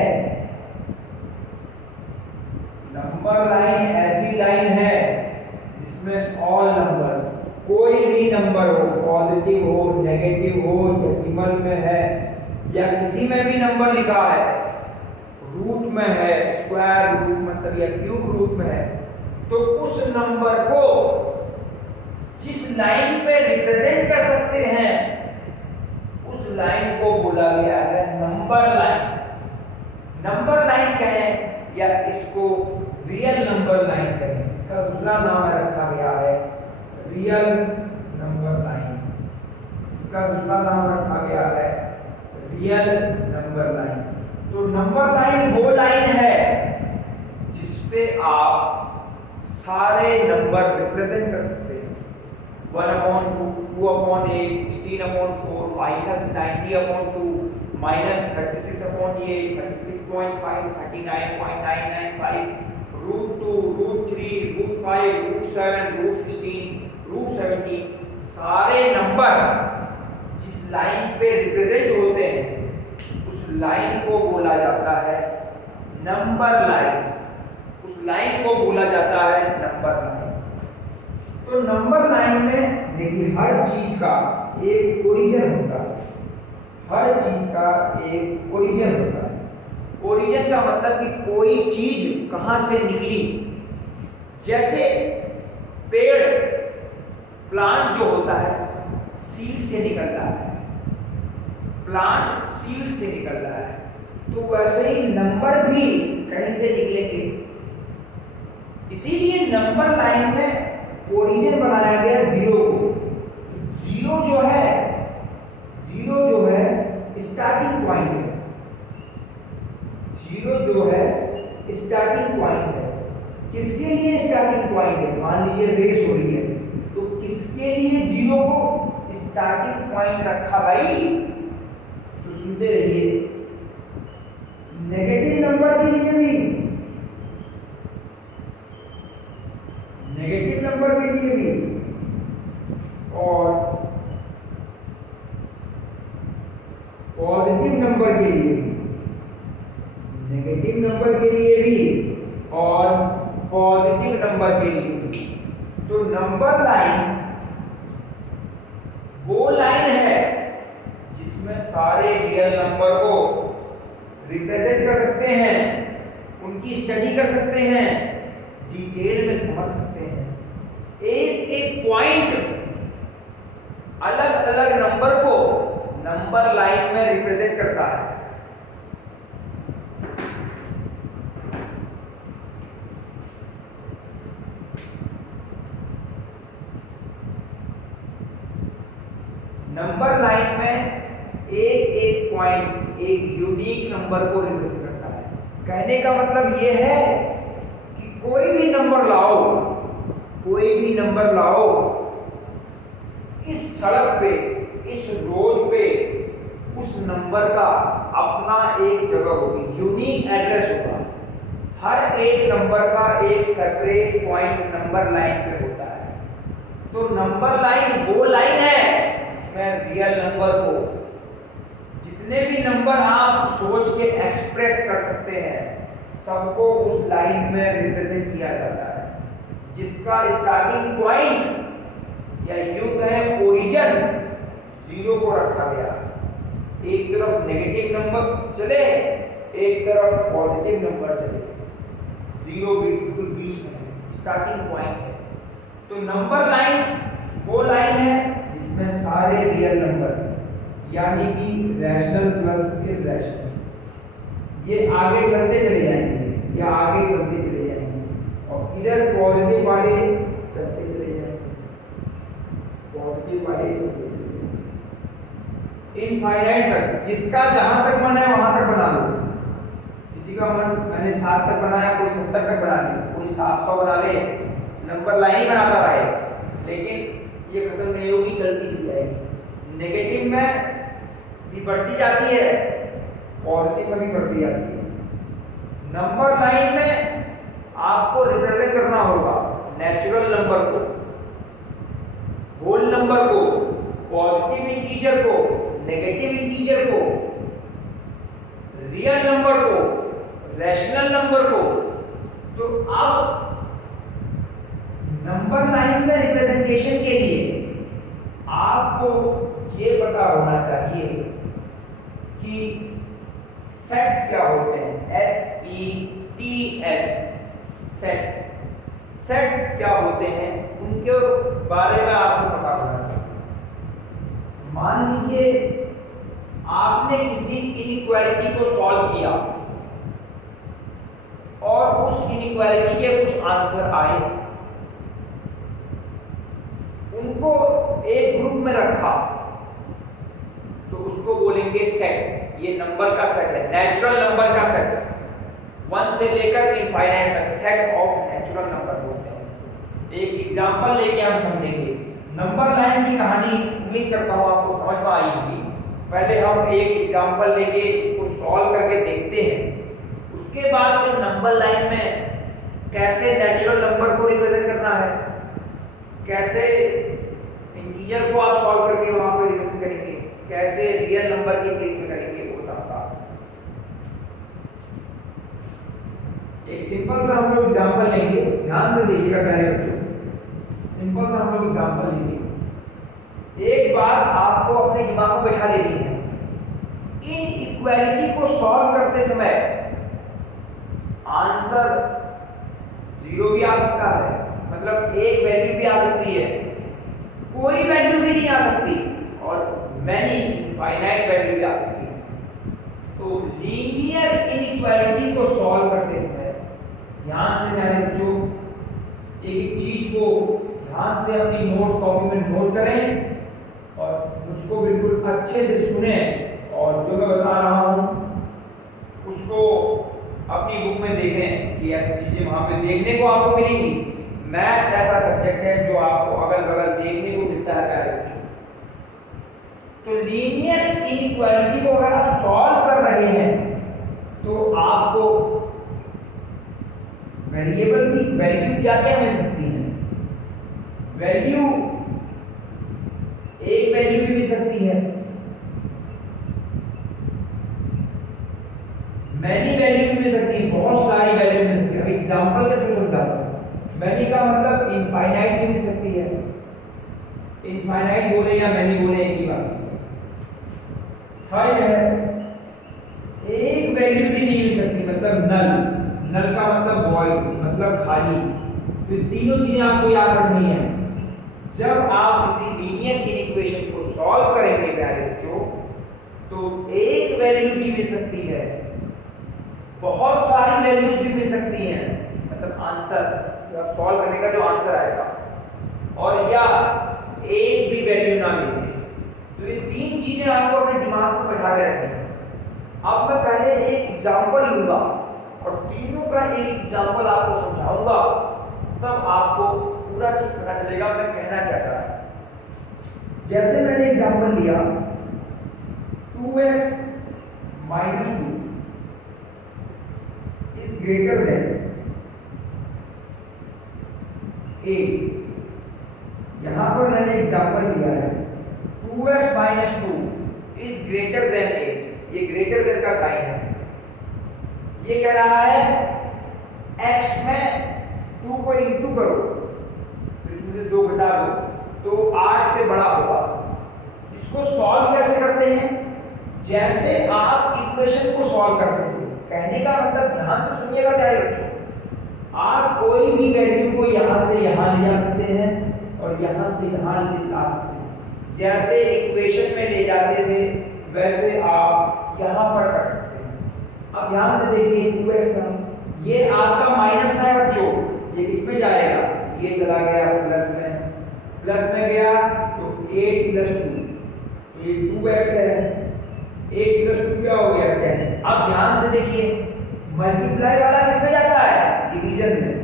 नंबर लाइन ऐसी लाइन है जिसमें ऑल नंबर्स, कोई भी नंबर हो, पॉजिटिव हो, नेगेटिव हो, डेसिमल में है या किसी में भी नंबर लिखा है, रूट में है, स्क्वायर रूट मतलब या क्यूब रूट में है, तो उस नंबर को जिस लाइन पे रिप्रेजेंट कर सकते हैं उस लाइन को बोला गया है नंबर लाइन। नंबर लाइन कहें या इसको रियल नंबर लाइन कहें, इसका दूसरा नाम रखा गया है रियल नंबर लाइन। इसका दूसरा नाम रखा गया है रियल नंबर लाइन। तो नंबर लाइन वो लाइन है जिसपे आप सारे नंबर रिप्रेजेंट कर सकते हैं। 1/2, 2/8, 16/4, -90/2, -36/8, 36.5, 39.995, √2, √3, √5, √7, √16, √17, सारे नंबर जिस लाइन पे रिप्रेजेंट होते हैं उस लाइन को बोला जाता है नंबर लाइन। उस लाइन को बोला जाता है नंबर लाइन। तो नंबर लाइन में देखिए हर चीज का एक ओरिजिन होता है। हर चीज का एक ओरिजिन होता है। ओरिजिन का मतलब कि कोई चीज कहां से निकली। जैसे पेड़, प्लांट जो होता है सीड से निकल रहा है, प्लांट सीड से निकल रहा है, तो वैसे ही नंबर भी कहीं से निकलेंगे। इसीलिए नंबर लाइन में ओरिजिन बनाया गया जीरो को। जीरो जो है स्टार्टिंग पॉइंट है। जीरो जो है स्टार्टिंग पॉइंट है। किसके लिए स्टार्टिंग पॉइंट है? मान लीजिए रेस हो रही है, तो किसके लिए जीरो को स्टार्टिंग पॉइंट रखा भाई? तो सुनते रहिए, नेगेटिव नंबर के लिए भी, नेगेटिव नंबर के लिए भी और पॉजिटिव नंबर के लिए भी, नेगेटिव नंबर के लिए भी और पॉजिटिव नंबर के लिए भी। तो नंबर लाइन वो लाइन है जिसमें सारे रियल नंबर को रिप्रेजेंट कर सकते हैं, उनकी स्टडी कर सकते हैं, डिटेल में समझ सकते हैं। एक एक पॉइंट अलग अलग नंबर को नंबर लाइन में रिप्रेजेंट करता है। नंबर लाइन में एक एक पॉइंट एक यूनिक नंबर को रिप्रेजेंट करता है। कहने का मतलब यह है कि कोई भी नंबर लाओ, कोई भी नंबर लाओ, इस सड़क पे, इस रोड पे उस नंबर का अपना एक जगह होगी, यूनिक एड्रेस होगा। हर एक नंबर का एक सेपरेट पॉइंट नंबर लाइन पे होता है। तो नंबर लाइन वो लाइन है जिसमें रियल नंबर को, जितने भी नंबर आप सोच के एक्सप्रेस कर सकते हैं, सबको उस लाइन में रिप्रेजेंट किया जाता है, जिसका स्टार्टिंग पॉइंट या यूं कहें ओरिजिन जीरो को रखा गया। एक तरफ नेगेटिव नंबर चले, एक तरफ पॉजिटिव नंबर चले, जीरो बिल्कुल बीच में स्टार्टिंग पॉइंट है। तो नंबर लाइन वो लाइन है जिसमें सारे रियल नंबर यानी कि रैशनल प्लस इरैशनल ये आगे चलते चले जाएंगे या आगे चलते चले जाएंगे और इधर पॉजिटिव वाले चलते चले जाएंगे, पॉजिटिव वाले चलते चले जाएंगे इनफाइनाइट तक। जिसका जहां तक मन है वहां तक बना लो। किसी का मन मैंने 7 तक बनाया, कोई 70 तक बना ले, कोई 700 बना ले, नंबर लाइन ही बनाता रहे, लेकिन ये खत्म नहीं होगी, चलती चली जाएगी। नेगेटिव में भी बढ़ती जाती है, पॉजिटिव में भी बढ़ती जाती है। नंबर लाइन में आपको रिप्रेजेंट करना होगा नेचुरल नंबर को, होल नंबर को, पॉजिटिव इंटीजर को, नेगेटिव इंटीजर को, रियल नंबर को, रैशनल नंबर को। तो अब नंबर लाइन में रिप्रेजेंटेशन के लिए आपको ये पता होना चाहिए कि सेट्स क्या होते हैं, एस सेट्स। सेट्स क्या होते हैं उनके बारे में आपको पता होना चाहिए। मान लीजिए आपने किसी इनइक्वालिटी को सॉल्व किया और उस इनइक्वालिटी के कुछ आंसर आए, उनको एक ग्रुप में रखा तो उसको बोलेंगे सेट। ये नंबर का सेट है, नेचुरल नंबर का सेट, 1 से लेकर इनफाइनाइट तक सेट ऑफ नेचुरल नंबर बोलते हैं। एक एग्जांपल लेके हम समझेंगे। नंबर लाइन की कहानी उम्मीद करता हूं आपको समझ में आई होगी। पहले हम एक एग्जांपल लेके उसको सॉल्व करके देखते हैं, उसके बाद फिर नंबर लाइन में कैसे नेचुरल नंबर को रिप्रेजेंट करना है, कैसे इंटीजर को आप सॉल्व करके वहां पे रिप्रेजेंट करेंगे, कैसे रियल नंबर के केस में करेंगे, वो बताऊंगा। एक सिंपल सा हम लोग एग्जांपल लेंगे, ध्यान से देखिएगा प्यारे बच्चों। सिंपल सा हम लोग एग्जांपल लेंगे। एक बात आपको अपने दिमाग में बैठा लेनी है, इनइक्वालिटी को सॉल्व करते समय आंसर 0 भी आ सकता है, मतलब एक वैल्यू भी आ सकती है, कोई वैल्यू भी नहीं आ सकती, और मैनी फाइनाइट वैल्यू भी आ सकती है। तो लीनियर इनइक्वालिटी को सॉल्व करते समय ध्यान से मेरे बच्चों एक चीज को ध्यान से अपनी नोट्स कॉपी में नोट करें और मुझको बिल्कुल अच्छे से सुने, और जो मैं बता रहा हूं उसको अपनी बुक में देखें कि ऐसी चीजें वहां पे देखने को आपको मिलेंगी। मैथ्स ऐसा सब्जेक्ट है जो आपको अगल बगल देखने को मिलता है प्यारे बच्चों। तो लीनियर इनइक्वालिटी को अगर आप सॉल्व कर रहे हैं तो आपको वेरिएबल की वैल्यू क्या क्या मिल सकती है। वैल्यू एक वैल्यू भी मिल सकती है, मैनी वैल्यू भी मिल सकती है, बहुत सारी वैल्यू मिल सकती है। अब एग्जांपल के थ्रू समझाता हूं। मैनी का मतलब इनफाइनाइट भी मिल सकती है, इनफाइनाइट बोले या मैनी बोले एक ही बात। थर्ड है एक वैल्यू भी नहीं मिल सकती, मतलब नल। नल का मतलब वॉइड, मतलब खाली। तो तीनों चीजें आपको याद रखनी है जब आप किसी लीनियर इक्वेशन को सॉल्व करेंगे प्यारे बच्चों। तो एक वैल्यू भी मिल सकती है, बहुत सारी वैल्यूज भी मिल सकती हैं, मतलब आंसर जो आप सॉल्व करने का जो आंसर आएगा, और या एक भी वैल्यू ना मिले। तो ये तीन चीजें आपको अपने दिमाग में बैठा के रखनी है। अब मैं पहले एक एग्जांपल लूंगा और तीनों का एक एग्जांपल आपको समझाऊंगा, तब आपको पूरा चीज पता चलेगा मैं कहना क्या चाह रहा हूं। जैसे मैंने एग्जांपल लिया 2x - 2 is greater than 8। यहां पर मैंने एग्जांपल लिया है 2x - 2 is greater than 8। ये ग्रेटर देन का साइन है। ये कह रहा है x में 2 को इंटू करो, फिर इसमें से 2 घटा दो तो 8 से बड़ा होगा। इसको सॉल्व कैसे करते हैं? जैसे आप इक्वेशन को सॉल्व करते थे। कहने का मतलब ध्यान से सुनिएगा प्यारे बच्चों, आप कोई भी वैल्यू को यहां से यहां ले जा सकते हैं और यहां से यहां ला सकते हैं। जैसे इक्वेशन में ले जाते थे वैसे आप यहां पर कर सकते हैं। अब ध्यान से देखिए 2x था, ये आपका माइनस है बच्चों, ये किस में जाएगा? ये चला गया प्लस में, प्लस में गया तो 8 + 2, तो ये 2x है, 8 + 2 क्या हो गया 10। अब ध्यान से देखिए मल्टीप्लाई वाला किस में जाता है? डिवीजन में।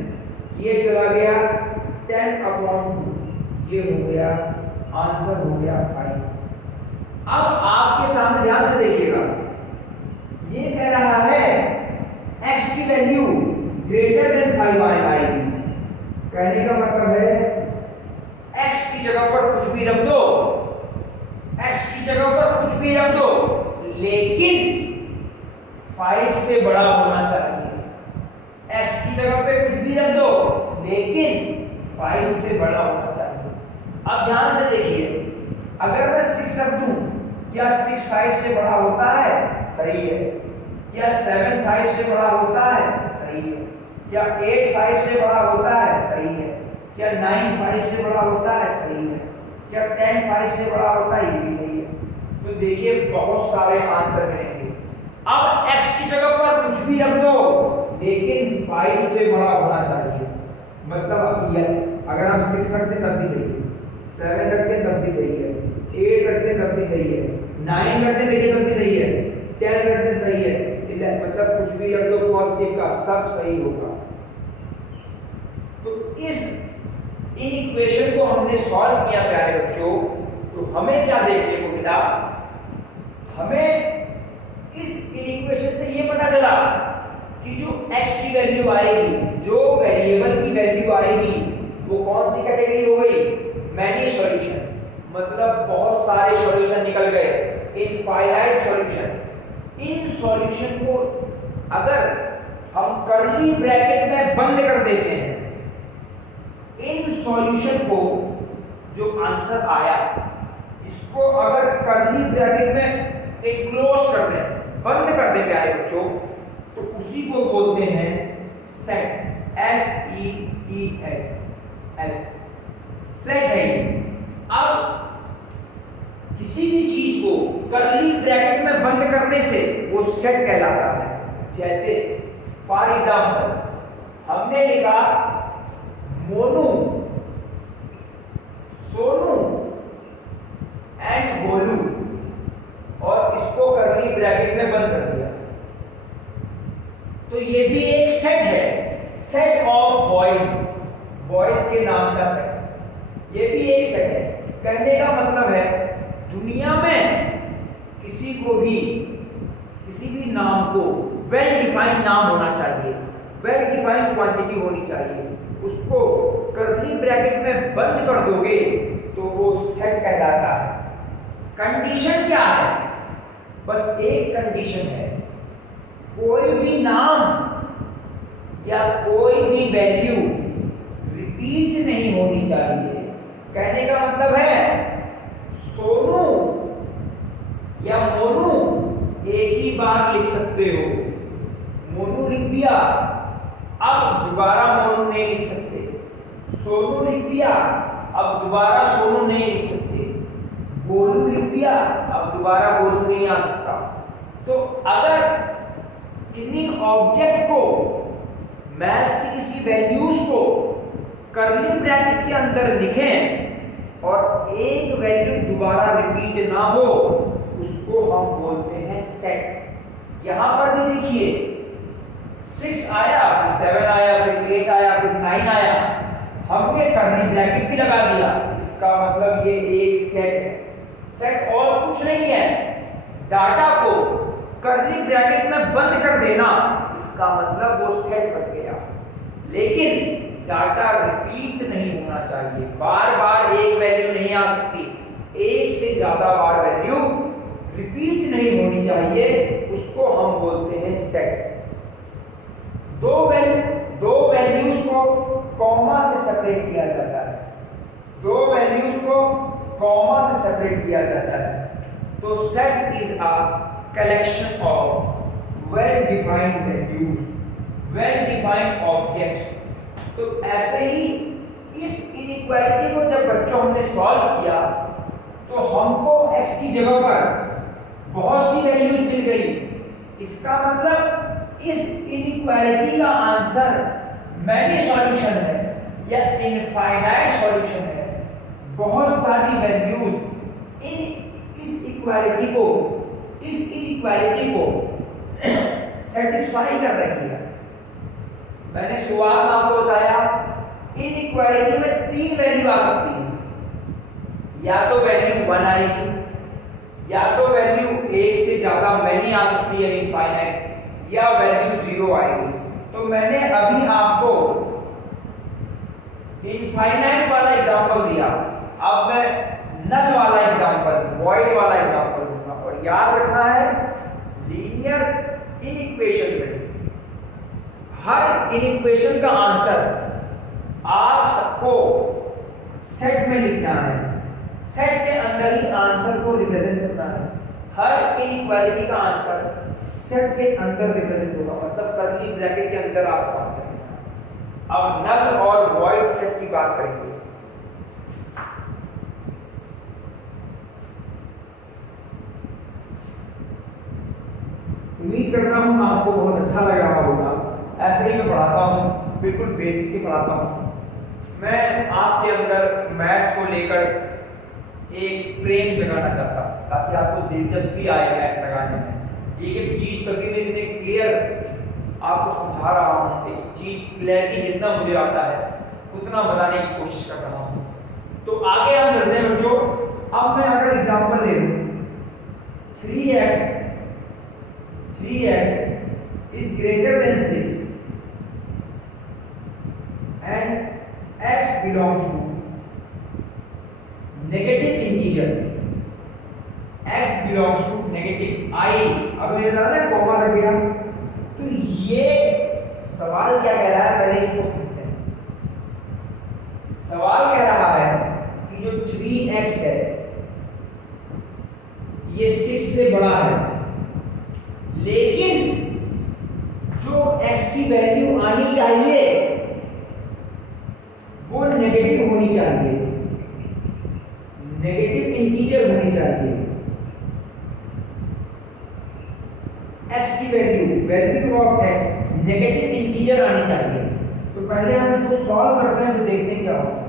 ये चला गया 10/2, ये हो गया आंसर हो गया 5। अब आपके सामने ध्यान से देखिएगा, ये कह रहा है x की वैल्यू ग्रेटर देन 5 आएगी। कहने का मतलब है x की जगह पर कुछ भी रख दो, x की जगह पर कुछ भी रख दो, लेकिन 5 से बड़ा होना चाहिए। x की जगह पे कुछ भी रख दो, लेकिन 5 से बड़ा होना चाहिए। अब ध्यान से देखिए, अगर मैं 6 रख दूं, क्या 6 5 से बड़ा होता है? सही है। क्या 7 5 से बड़ा होता है? सही है। क्या 8 5 से बड़ा होता है? सही है। क्या 9 5 से बड़ा होता है? सही है। क्या 10 5 से बड़ा होता है? ये भी सही है। तो देखिए बहुत सारे आंसर मिलेंगे। अब x की जगह पर कुछ भी रख दो, लेकिन 5 से बड़ा होना चाहिए। मतलब अब ये अगर हम 6 रखते तब भी सही है, 7 रखते तब भी सही है, 8 रखते तब भी सही है, 9 रखते देखिए तब भी सही है, 10 रखते सही है, 11 मतलब कुछ भी रख दो पॉजिटिव का सब सही होगा। तो इस इन इक्वेशन को हमने सॉल्व किया प्यारे बच्चों, तो हमें क्या देखने को मिला? हमें इस इक्वेशन से ये पता चला कि जो x की वैल्यू आएगी, जो वेरिएबल की वैल्यू आएगी, वो कौन सी कैटेगरी हो गई? मैनी सॉल्यूशन, मतलब बहुत सारे सॉल्यूशन निकल गए, इनफाइनाइट सॉल्यूशन। इन सॉल्यूशन को अगर हम कर्ली ब्रैकेट में बंद कर देते हैं, इन सॉल्यूशन को जो आंसर आया इसको अगर कर्ली ब्रैकेट में एनक्लोज कर दें, बंद कर दें प्यारे बच्चों, तो उसी को बोलते हैं सेट्स, SETS, सेट है। अब किसी भी चीज को कर्ली ब्रैकेट में बंद करने से वो सेट कहलाता है। जैसे फॉर एग्जांपल हमने लिखा मोनू, सोनू एंड गोलू और इसको कर्ली ब्रैकेट में बंद कर दिया, तो ये भी एक सेट है, सेट ऑफ बॉयज, बॉयज के नाम का सेट, ये भी एक सेट है। कहने का मतलब है दुनिया में किसी को भी किसी भी नाम को वेल डिफाइंड नाम होना चाहिए, वेल डिफाइंड क्वांटिटी होनी चाहिए, उसको कर्ली ब्रैकेट में बंद कर दोगे तो वो सेट कहलाता है। कंडीशन क्या है? बस एक कंडीशन है, कोई भी नाम या कोई भी वैल्यू रिपीट नहीं होनी चाहिए। कहने का मतलब है सोनू या मोनू एक ही बार लिख सकते हो, मोनू लिख दिया अब दोबारा मोनू नहीं लिख सकते, सोनू लिख दिया अब दोबारा सोनू नहीं लिख सकते, गोलू लिख दिया अब दोबारा गोलू नहीं आ सकता। तो अगर किन्हीं ऑब्जेक्ट को, मैथ्स की किसी वैल्यूज को कर्ली ब्रैकेट के अंदर लिखें और एक वैल्यू दोबारा रिपीट ना हो, उसको हम बोलते हैं सेट। यहां पर भी देखिए 6 आया, फिर 7 आया, फिर 8 आया, फिर 9 आया, हमने कर्ली ब्रैकेट भी लगा दिया, इसका मतलब ये एक सेट है। सेट और कुछ नहीं है, डाटा को कर्ली ब्रैकेट में बंद कर देना, इसका मतलब वो सेट बन गया। लेकिन डाटा रिपीट नहीं होना चाहिए, बार बार एक वैल्यू नहीं आ सकती, एक से ज्यादा बार वैल्यू रिपीट नहीं होनी चाहिए, उसको हम बोलते हैं सेट। दो वैल्यूज को कॉमा से सेपरेट किया जाता है, दो वैल्यूज को कॉमा से सेपरेट किया जाता है। तो set is a collection of well defined values, well defined objects. तो ऐसे ही इस इनइक्वालिटी को जब बच्चों हमने सॉल्व किया तो हमको x की जगह पर बहुत सी वैल्यूज मिल गई। इसका मतलब इस इनइक्वालिटी का आंसर मैनी सॉल्यूशन है या इनफाइनाइट सॉल्यूशन है। बहुत सारी वैल्यूज इस इक्वालिटी को, इस इनइक्वालिटी को सेटिस्फाई कर रही है। मैंने शुरुआत में आपको बताया इनइक्वालिटी में 3 वैल्यू आ सकती है, या तो वैल्यू 1 आएगी, या तो वैल्यू 1 से ज्यादा मैनी आ सकती है इनफाइनाइट, या वैल्यू 0 आएगी। तो मैंने अभी आपको इनफाइनाइट वाला एग्जांपल दिया, अब मैं नल वाला एग्जांपल, वॉइड वाला एग्जांपल दूंगा। और याद रखना है लीनियर इनइक्वेशन में हर इनइक्वेशन का आंसर आप सबको सेट में लिखना है, सेट के अंदर ही आंसर को रिप्रेजेंट करना है। हर इनइक्वालिटी का आंसर सेट के अंदर रिप्रेजेंट होगा, मतलब कर्ली ब्रैकेट के अंदर आपको आंसर देना है। अब नल और वॉइड सेट की बात करेंगे। उम्मीद करता हूं आपको बहुत अच्छा लग रहा होगा। ऐसे ही मैं पढ़ाता हूं, बिल्कुल बेसिक से पढ़ाता हूं। मैं आपके अंदर मैथ्स को लेकर एक प्रेम जगाना चाहता हूं ताकि आपको दिलचस्पी आए मैथ लगाने में। एक एक चीज कभी मैं इतने क्लियर आपको समझा रहा हूं, एक चीज क्लैरिटी जितना मुझे आता है उतना बताने की कोशिश कर रहा हूं। तो आगे हम चलते हैं बच्चों। अब मैं अगर एग्जांपल ले लूं 3x is greater than 6 and x belongs to negative integer, x belongs to negative I। अब ये ना कॉमा लग गया, तो ये सवाल क्या कह रहा है पहले इसको समझते हैं। सवाल कह रहा है कि जो 3x है ये 6 से बड़ा है, लेकिन जो x की वैल्यू आनी चाहिए वो नेगेटिव होनी चाहिए, नेगेटिव इंटीजर होनी चाहिए। x की value of x negative integer आनी चाहिए। तो पहले हम इसको सॉल्व करते हैं तो देखते हैं क्या होगा।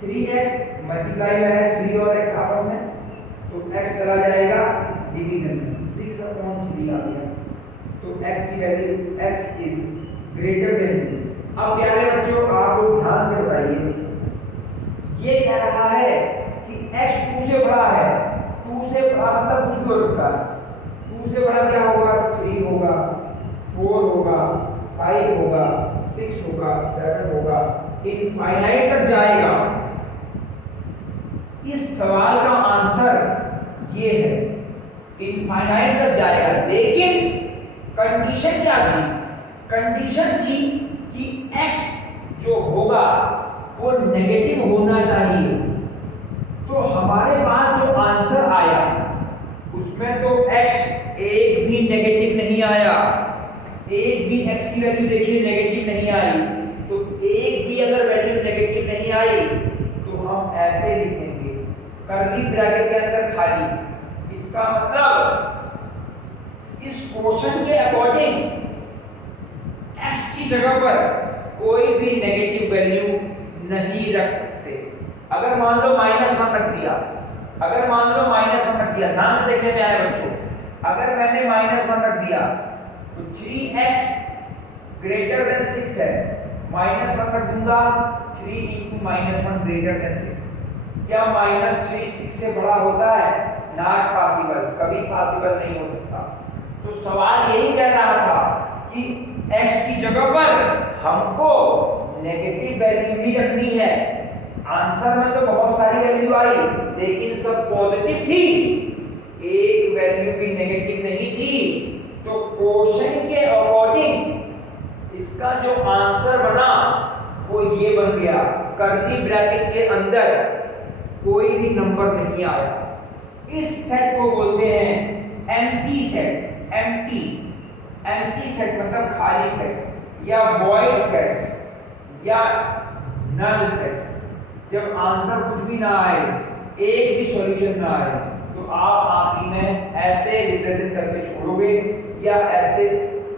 3x मल्टीप्लाई में है 3 और x आपस में, तो x चला जाएगा डिवीजन में, 6/3 आ गया। तो x की value x is greater than. अब प्यारे बच्चों आप लोग ध्यान से बताइए, ये कह रहा है कि x 2 से बड़ा है। 2 से बड़ा मतलब कुछ भी हो सकता है। 2 से बड़ा क्या होगा? 3 होगा, 4 होगा, 5 होगा, 6 होगा, 7 होगा, इनफाइनाइट तक जाएगा। इस सवाल का आंसर ये है, इनफाइनाइट तक जाएगा। लेकिन कंडीशन क्या थी? कंडीशन थी कि x जो होगा वो नेगेटिव होना चाहिए। तो हमारे पास जो आंसर आया उसमें तो x एक भी नेगेटिव नहीं आया, एक भी x की वैल्यू देखिए नेगेटिव नहीं आई। तो एक भी अगर वैल्यू नेगेटिव नहीं आई तो हम ऐसे लिखेंगे कर्ली ब्रैकेट के अंदर खाली। इसका मतलब इस क्वेश्चन के अकॉर्डिंग x की जगह पर कोई भी नेगेटिव वैल्यू नहीं रख सकते। अगर मान लो -1 रख दिया, अगर मान लो -1 रख दिया, ध्यान से देखिए प्यारे बच्चों, अगर मैंने -1 रख दिया तो 3x ग्रेटर देन 6 है, -1 रख दूंगा 3 × -1 ग्रेटर देन 6। क्या -3 6 से बड़ा होता है? नॉट पॉसिबल, कभी पॉसिबल नहीं हो सकता। तो सवाल यही कह रहा था कि x की जगह पर हमको नेगेटिव वैल्यू ही रखनी है। आंसर में तो बहुत सारी वैल्यू आई लेकिन सब पॉजिटिव थी, एक वैल्यू भी नेगेटिव नहीं थी। तो क्वेश्चन के अकॉर्डिंग इसका जो आंसर बना वो ये बन गया, कर्ली ब्रैकेट के अंदर कोई भी नंबर नहीं आया। इस सेट को बोलते हैं एम्प्टी सेट। एम्प्टी सेट मतलब खाली सेट या वॉइड सेट या नल सेट। जब आंसर कुछ भी ना आए, एक भी सॉल्यूशन ना आए, तो आप आखिरी में ऐसे रिप्रेजेंट करके छोड़ोगे या ऐसे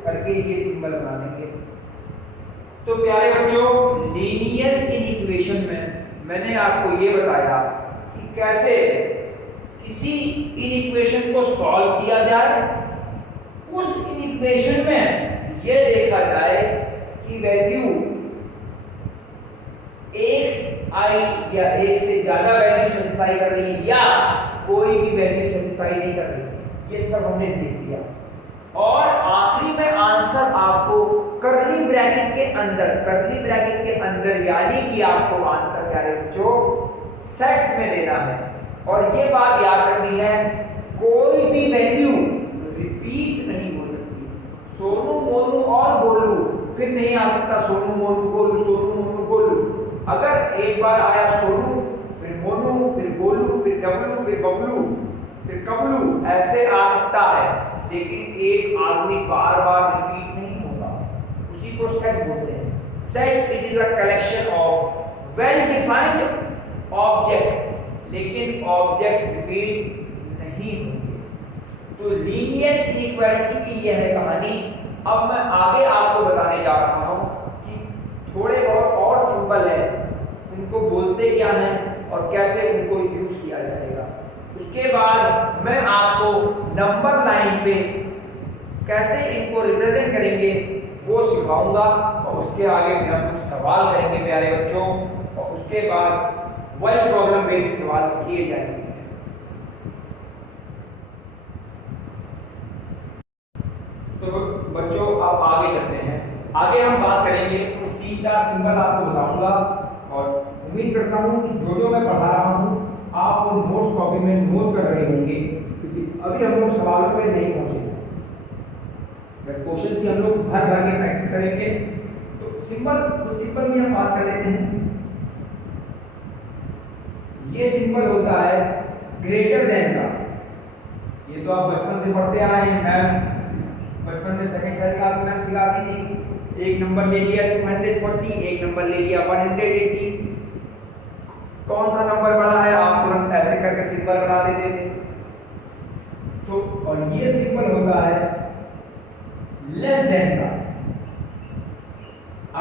करके ये सिंबल बना देंगे। तो प्यारे बच्चों, लीनियर इक्वेशन में मैंने आपको ये बताया कि कैसे किसी इक्वेशन को सॉल्व किया जाए। उस इक्वेशन में ये देखा जाए कि वैल्यू एक आई या एक से ज्यादा वैल्यू सेटिस्फाई कर रही है या कोई भी वैल्यू सेटिस्फाई नहीं कर रही। ये सब हमने देख लिया और आखिरी में आंसर आपको कर्ली ब्रैकेट के अंदर यानी कि आपको आंसर क्या है जो सेट्स में देना है। और ये बात याद रखनी है, कोई भी वैल्यू रिपीट नहीं हो सकती। सोनू मोनू और गोलू फिर नहीं आ सकता सोनू मोनू गोलू, सोनू मोनू गोलू। अगर एक बार आया सोनू, फिर मोनू, फिर गोलू, फिर डबलू, फिर बबलू, फिर कबलू, ऐसे आ सकता है। लेकिन एक आदमी बार बार रिपीट नहीं होगा, उसी को सेट बोलते हैं। Set it is a collection of well defined objects, लेकिन ऑब्जेक्ट्स रिपीट नहीं होंगे। तो लीनियर इनइक्वालिटी की यह है कहानी। अब मैं आगे आपको बताने जा रहा हूं कि थोड़े बहुत और सिंबल है, उनको बोलते क्या हैं और कैसे उनको यूज किया जाएगा। उसके बाद मैं आपको नंबर लाइन पे कैसे इनको रिप्रेजेंट करेंगे वो सिखाऊंगा, और उसके आगे फिर हम कुछ सवाल करेंगे प्यारे बच्चों, और उसके बाद वर्ड प्रॉब्लम बेस्ड सवाल किए जाएंगे। तो बच्चों अब आगे चलते हैं। आगे हम बात करेंगे कुछ 3-4 सिंबल आपको बताऊंगा, और उम्मीद करता हूं कि जो जो मैं पढ़ा रहा हूं आप वो नोट्स कॉपी में नोट कर रहे होंगे, क्योंकि अभी हम लोग सवालों पे नहीं पहुंचे। जब क्वेश्चन की हम लोग भर भर के प्रैक्टिस करेंगे तो सिंबल की हम बात कर लेते हैं। ये सिंबल होता है ग्रेटर देन का। ये तो आप बचपन से पढ़ते आए हैं, मैम बचपन में सेकंड थर्ड क्लास में मैम सिखाती थी। एक नंबर ले लिया 240, एक नंबर ले लिया 180, कौन सा नंबर बड़ा है आप तुरंत ऐसे करके सिंबल बना देते थे। तो और ये सिंबल होता है लेस देन का।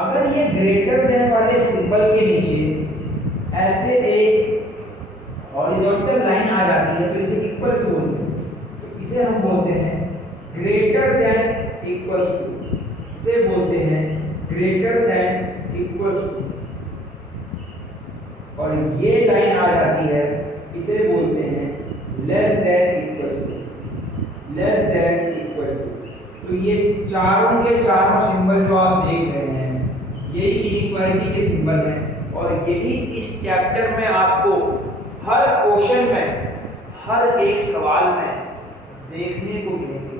अगर ये ग्रेटर देन वाले सिंबल के नीचे ऐसे एक हॉरिजॉन्टल लाइन आ जाती है तो इसे इक्वल टू बोलते हैं, तो इसे हम बोलते हैं ग्रेटर देन इक्वल्स टू। इसे बोलते हैं ग्रेटर देन इक्वल्स टू। और ये लाइन आ जाती है, इसे बोलते हैं less than equals to. Less than equal to. तो ये चारों के चारों सिंबल जो आप देख रहे हैं यही इनइक्वालिटी के सिंबल हैं, और यही इस चैप्टर में आपको हर क्वेश्चन में, हर एक सवाल में देखने को मिलेंगे।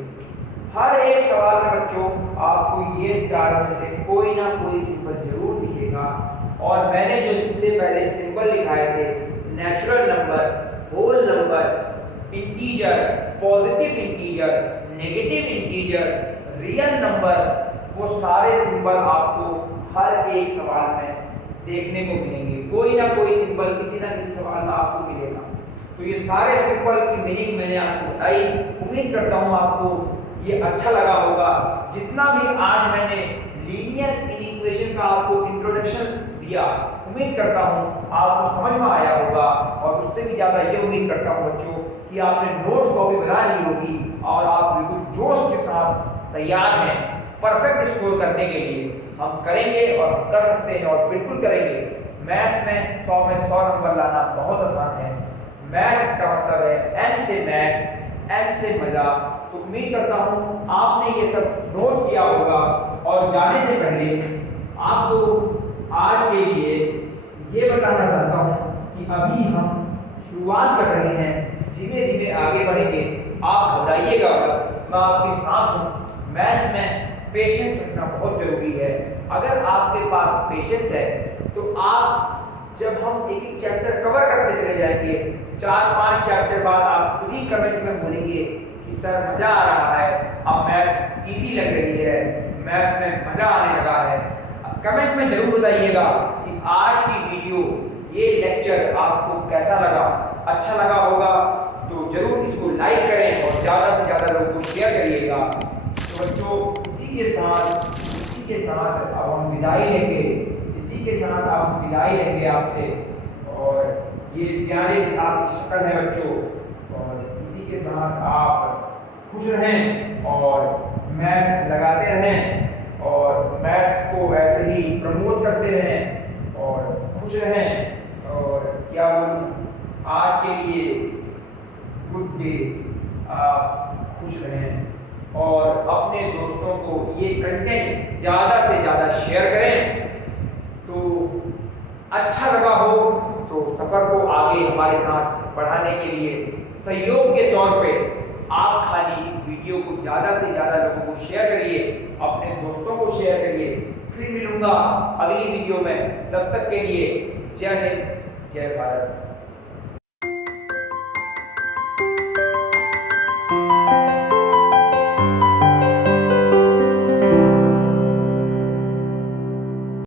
हर एक सवाल में बच्चों आपको ये चारों में से कोई ना कोई सिंबल जरूर दिखेगा। और मैंने जो इससे पहले सिंबल लिखाए थे, natural number, whole number, integer, positive integer, negative integer, real number, वो सारे सिंबल आपको हर एक सवाल में देखने को मिलेंगे। कोई ना कोई सिंबल किसी ना किसी सवाल में आपको मिलेगा। तो ये सारे सिंबल की मीनिंग मैंने आपको बताई। उम्मीद करता हूँ आपको ये अच्छा लगा होगा। जितना भी आज मैंने लीनियर इक्वेशन का आपको इंट्रोडक्शन दिया, उम्मीद करता हूँ आपको समझ में आया होगा, और उससे भी ज़्यादा ये उम्मीद करता हूँ बच्चों कि आपने नोट्स कॉपी बना ली होगी और आप बिल्कुल जोश के साथ तैयार हैं परफेक्ट स्कोर करने के लिए। हम करेंगे और कर सकते हैं और बिल्कुल करेंगे। मैथ्स में 100 में 100 नंबर लाना बहुत आसान है। मैथ्स का मतलब है एम से मैथ्स, एम से मजा। तो उम्मीद करता हूँ आपने ये सब नोट किया होगा, और जाने से पहले आपको आज के लिए ये बताना चाहता हूँ कि अभी हम शुरुआत कर रहे हैं, धीमे धीमे आगे बढ़ेंगे। आप घबराइएगा मत, मैं आपके साथ हूँ। मैथ्स में पेशेंस रखना बहुत जरूरी है। अगर आपके पास पेशेंस है तो आप, जब हम एक एक चैप्टर कवर करते चले जाएंगे, 4-5 चैप्टर बाद आप खुद ही कमेंट में बोलेंगे कि सर मजा आ रहा है, अब मैथ्स इजी लग रही है, मैथ्स में मजा आने लगा है। कमेंट में जरूर बताइएगा कि आज की वीडियो, ये लेक्चर आपको कैसा लगा। अच्छा लगा होगा तो जरूर इसको लाइक करें और ज़्यादा से ज़्यादा लोगों को शेयर करिएगा। तो बच्चों इसी के साथ अब हम विदाई लेंगे, इसी के साथ आप विदाई लेंगे आपसे। और ये प्यारे से आपकी शक्ल है बच्चों, और इसी के साथ आप खुश रहें और मैथ्स लगाते रहें और मैथ्स को ऐसे ही प्रमोट करते रहें और खुश रहें। और क्या बोलूँ, आज के लिए गुड डे, आप खुश रहें और अपने दोस्तों को ये कंटेंट ज़्यादा से ज़्यादा शेयर करें। तो अच्छा लगा हो तो सफ़र को आगे हमारे साथ बढ़ाने के लिए सहयोग के तौर पे आप खाली इस वीडियो को ज़्यादा से ज़्यादा लोगों को शेयर करिए, अपने दोस्तों को शेयर करिए। फिर मिलूंगा अगली वीडियो में, तब तक के लिए जय हिंद, जय भारत।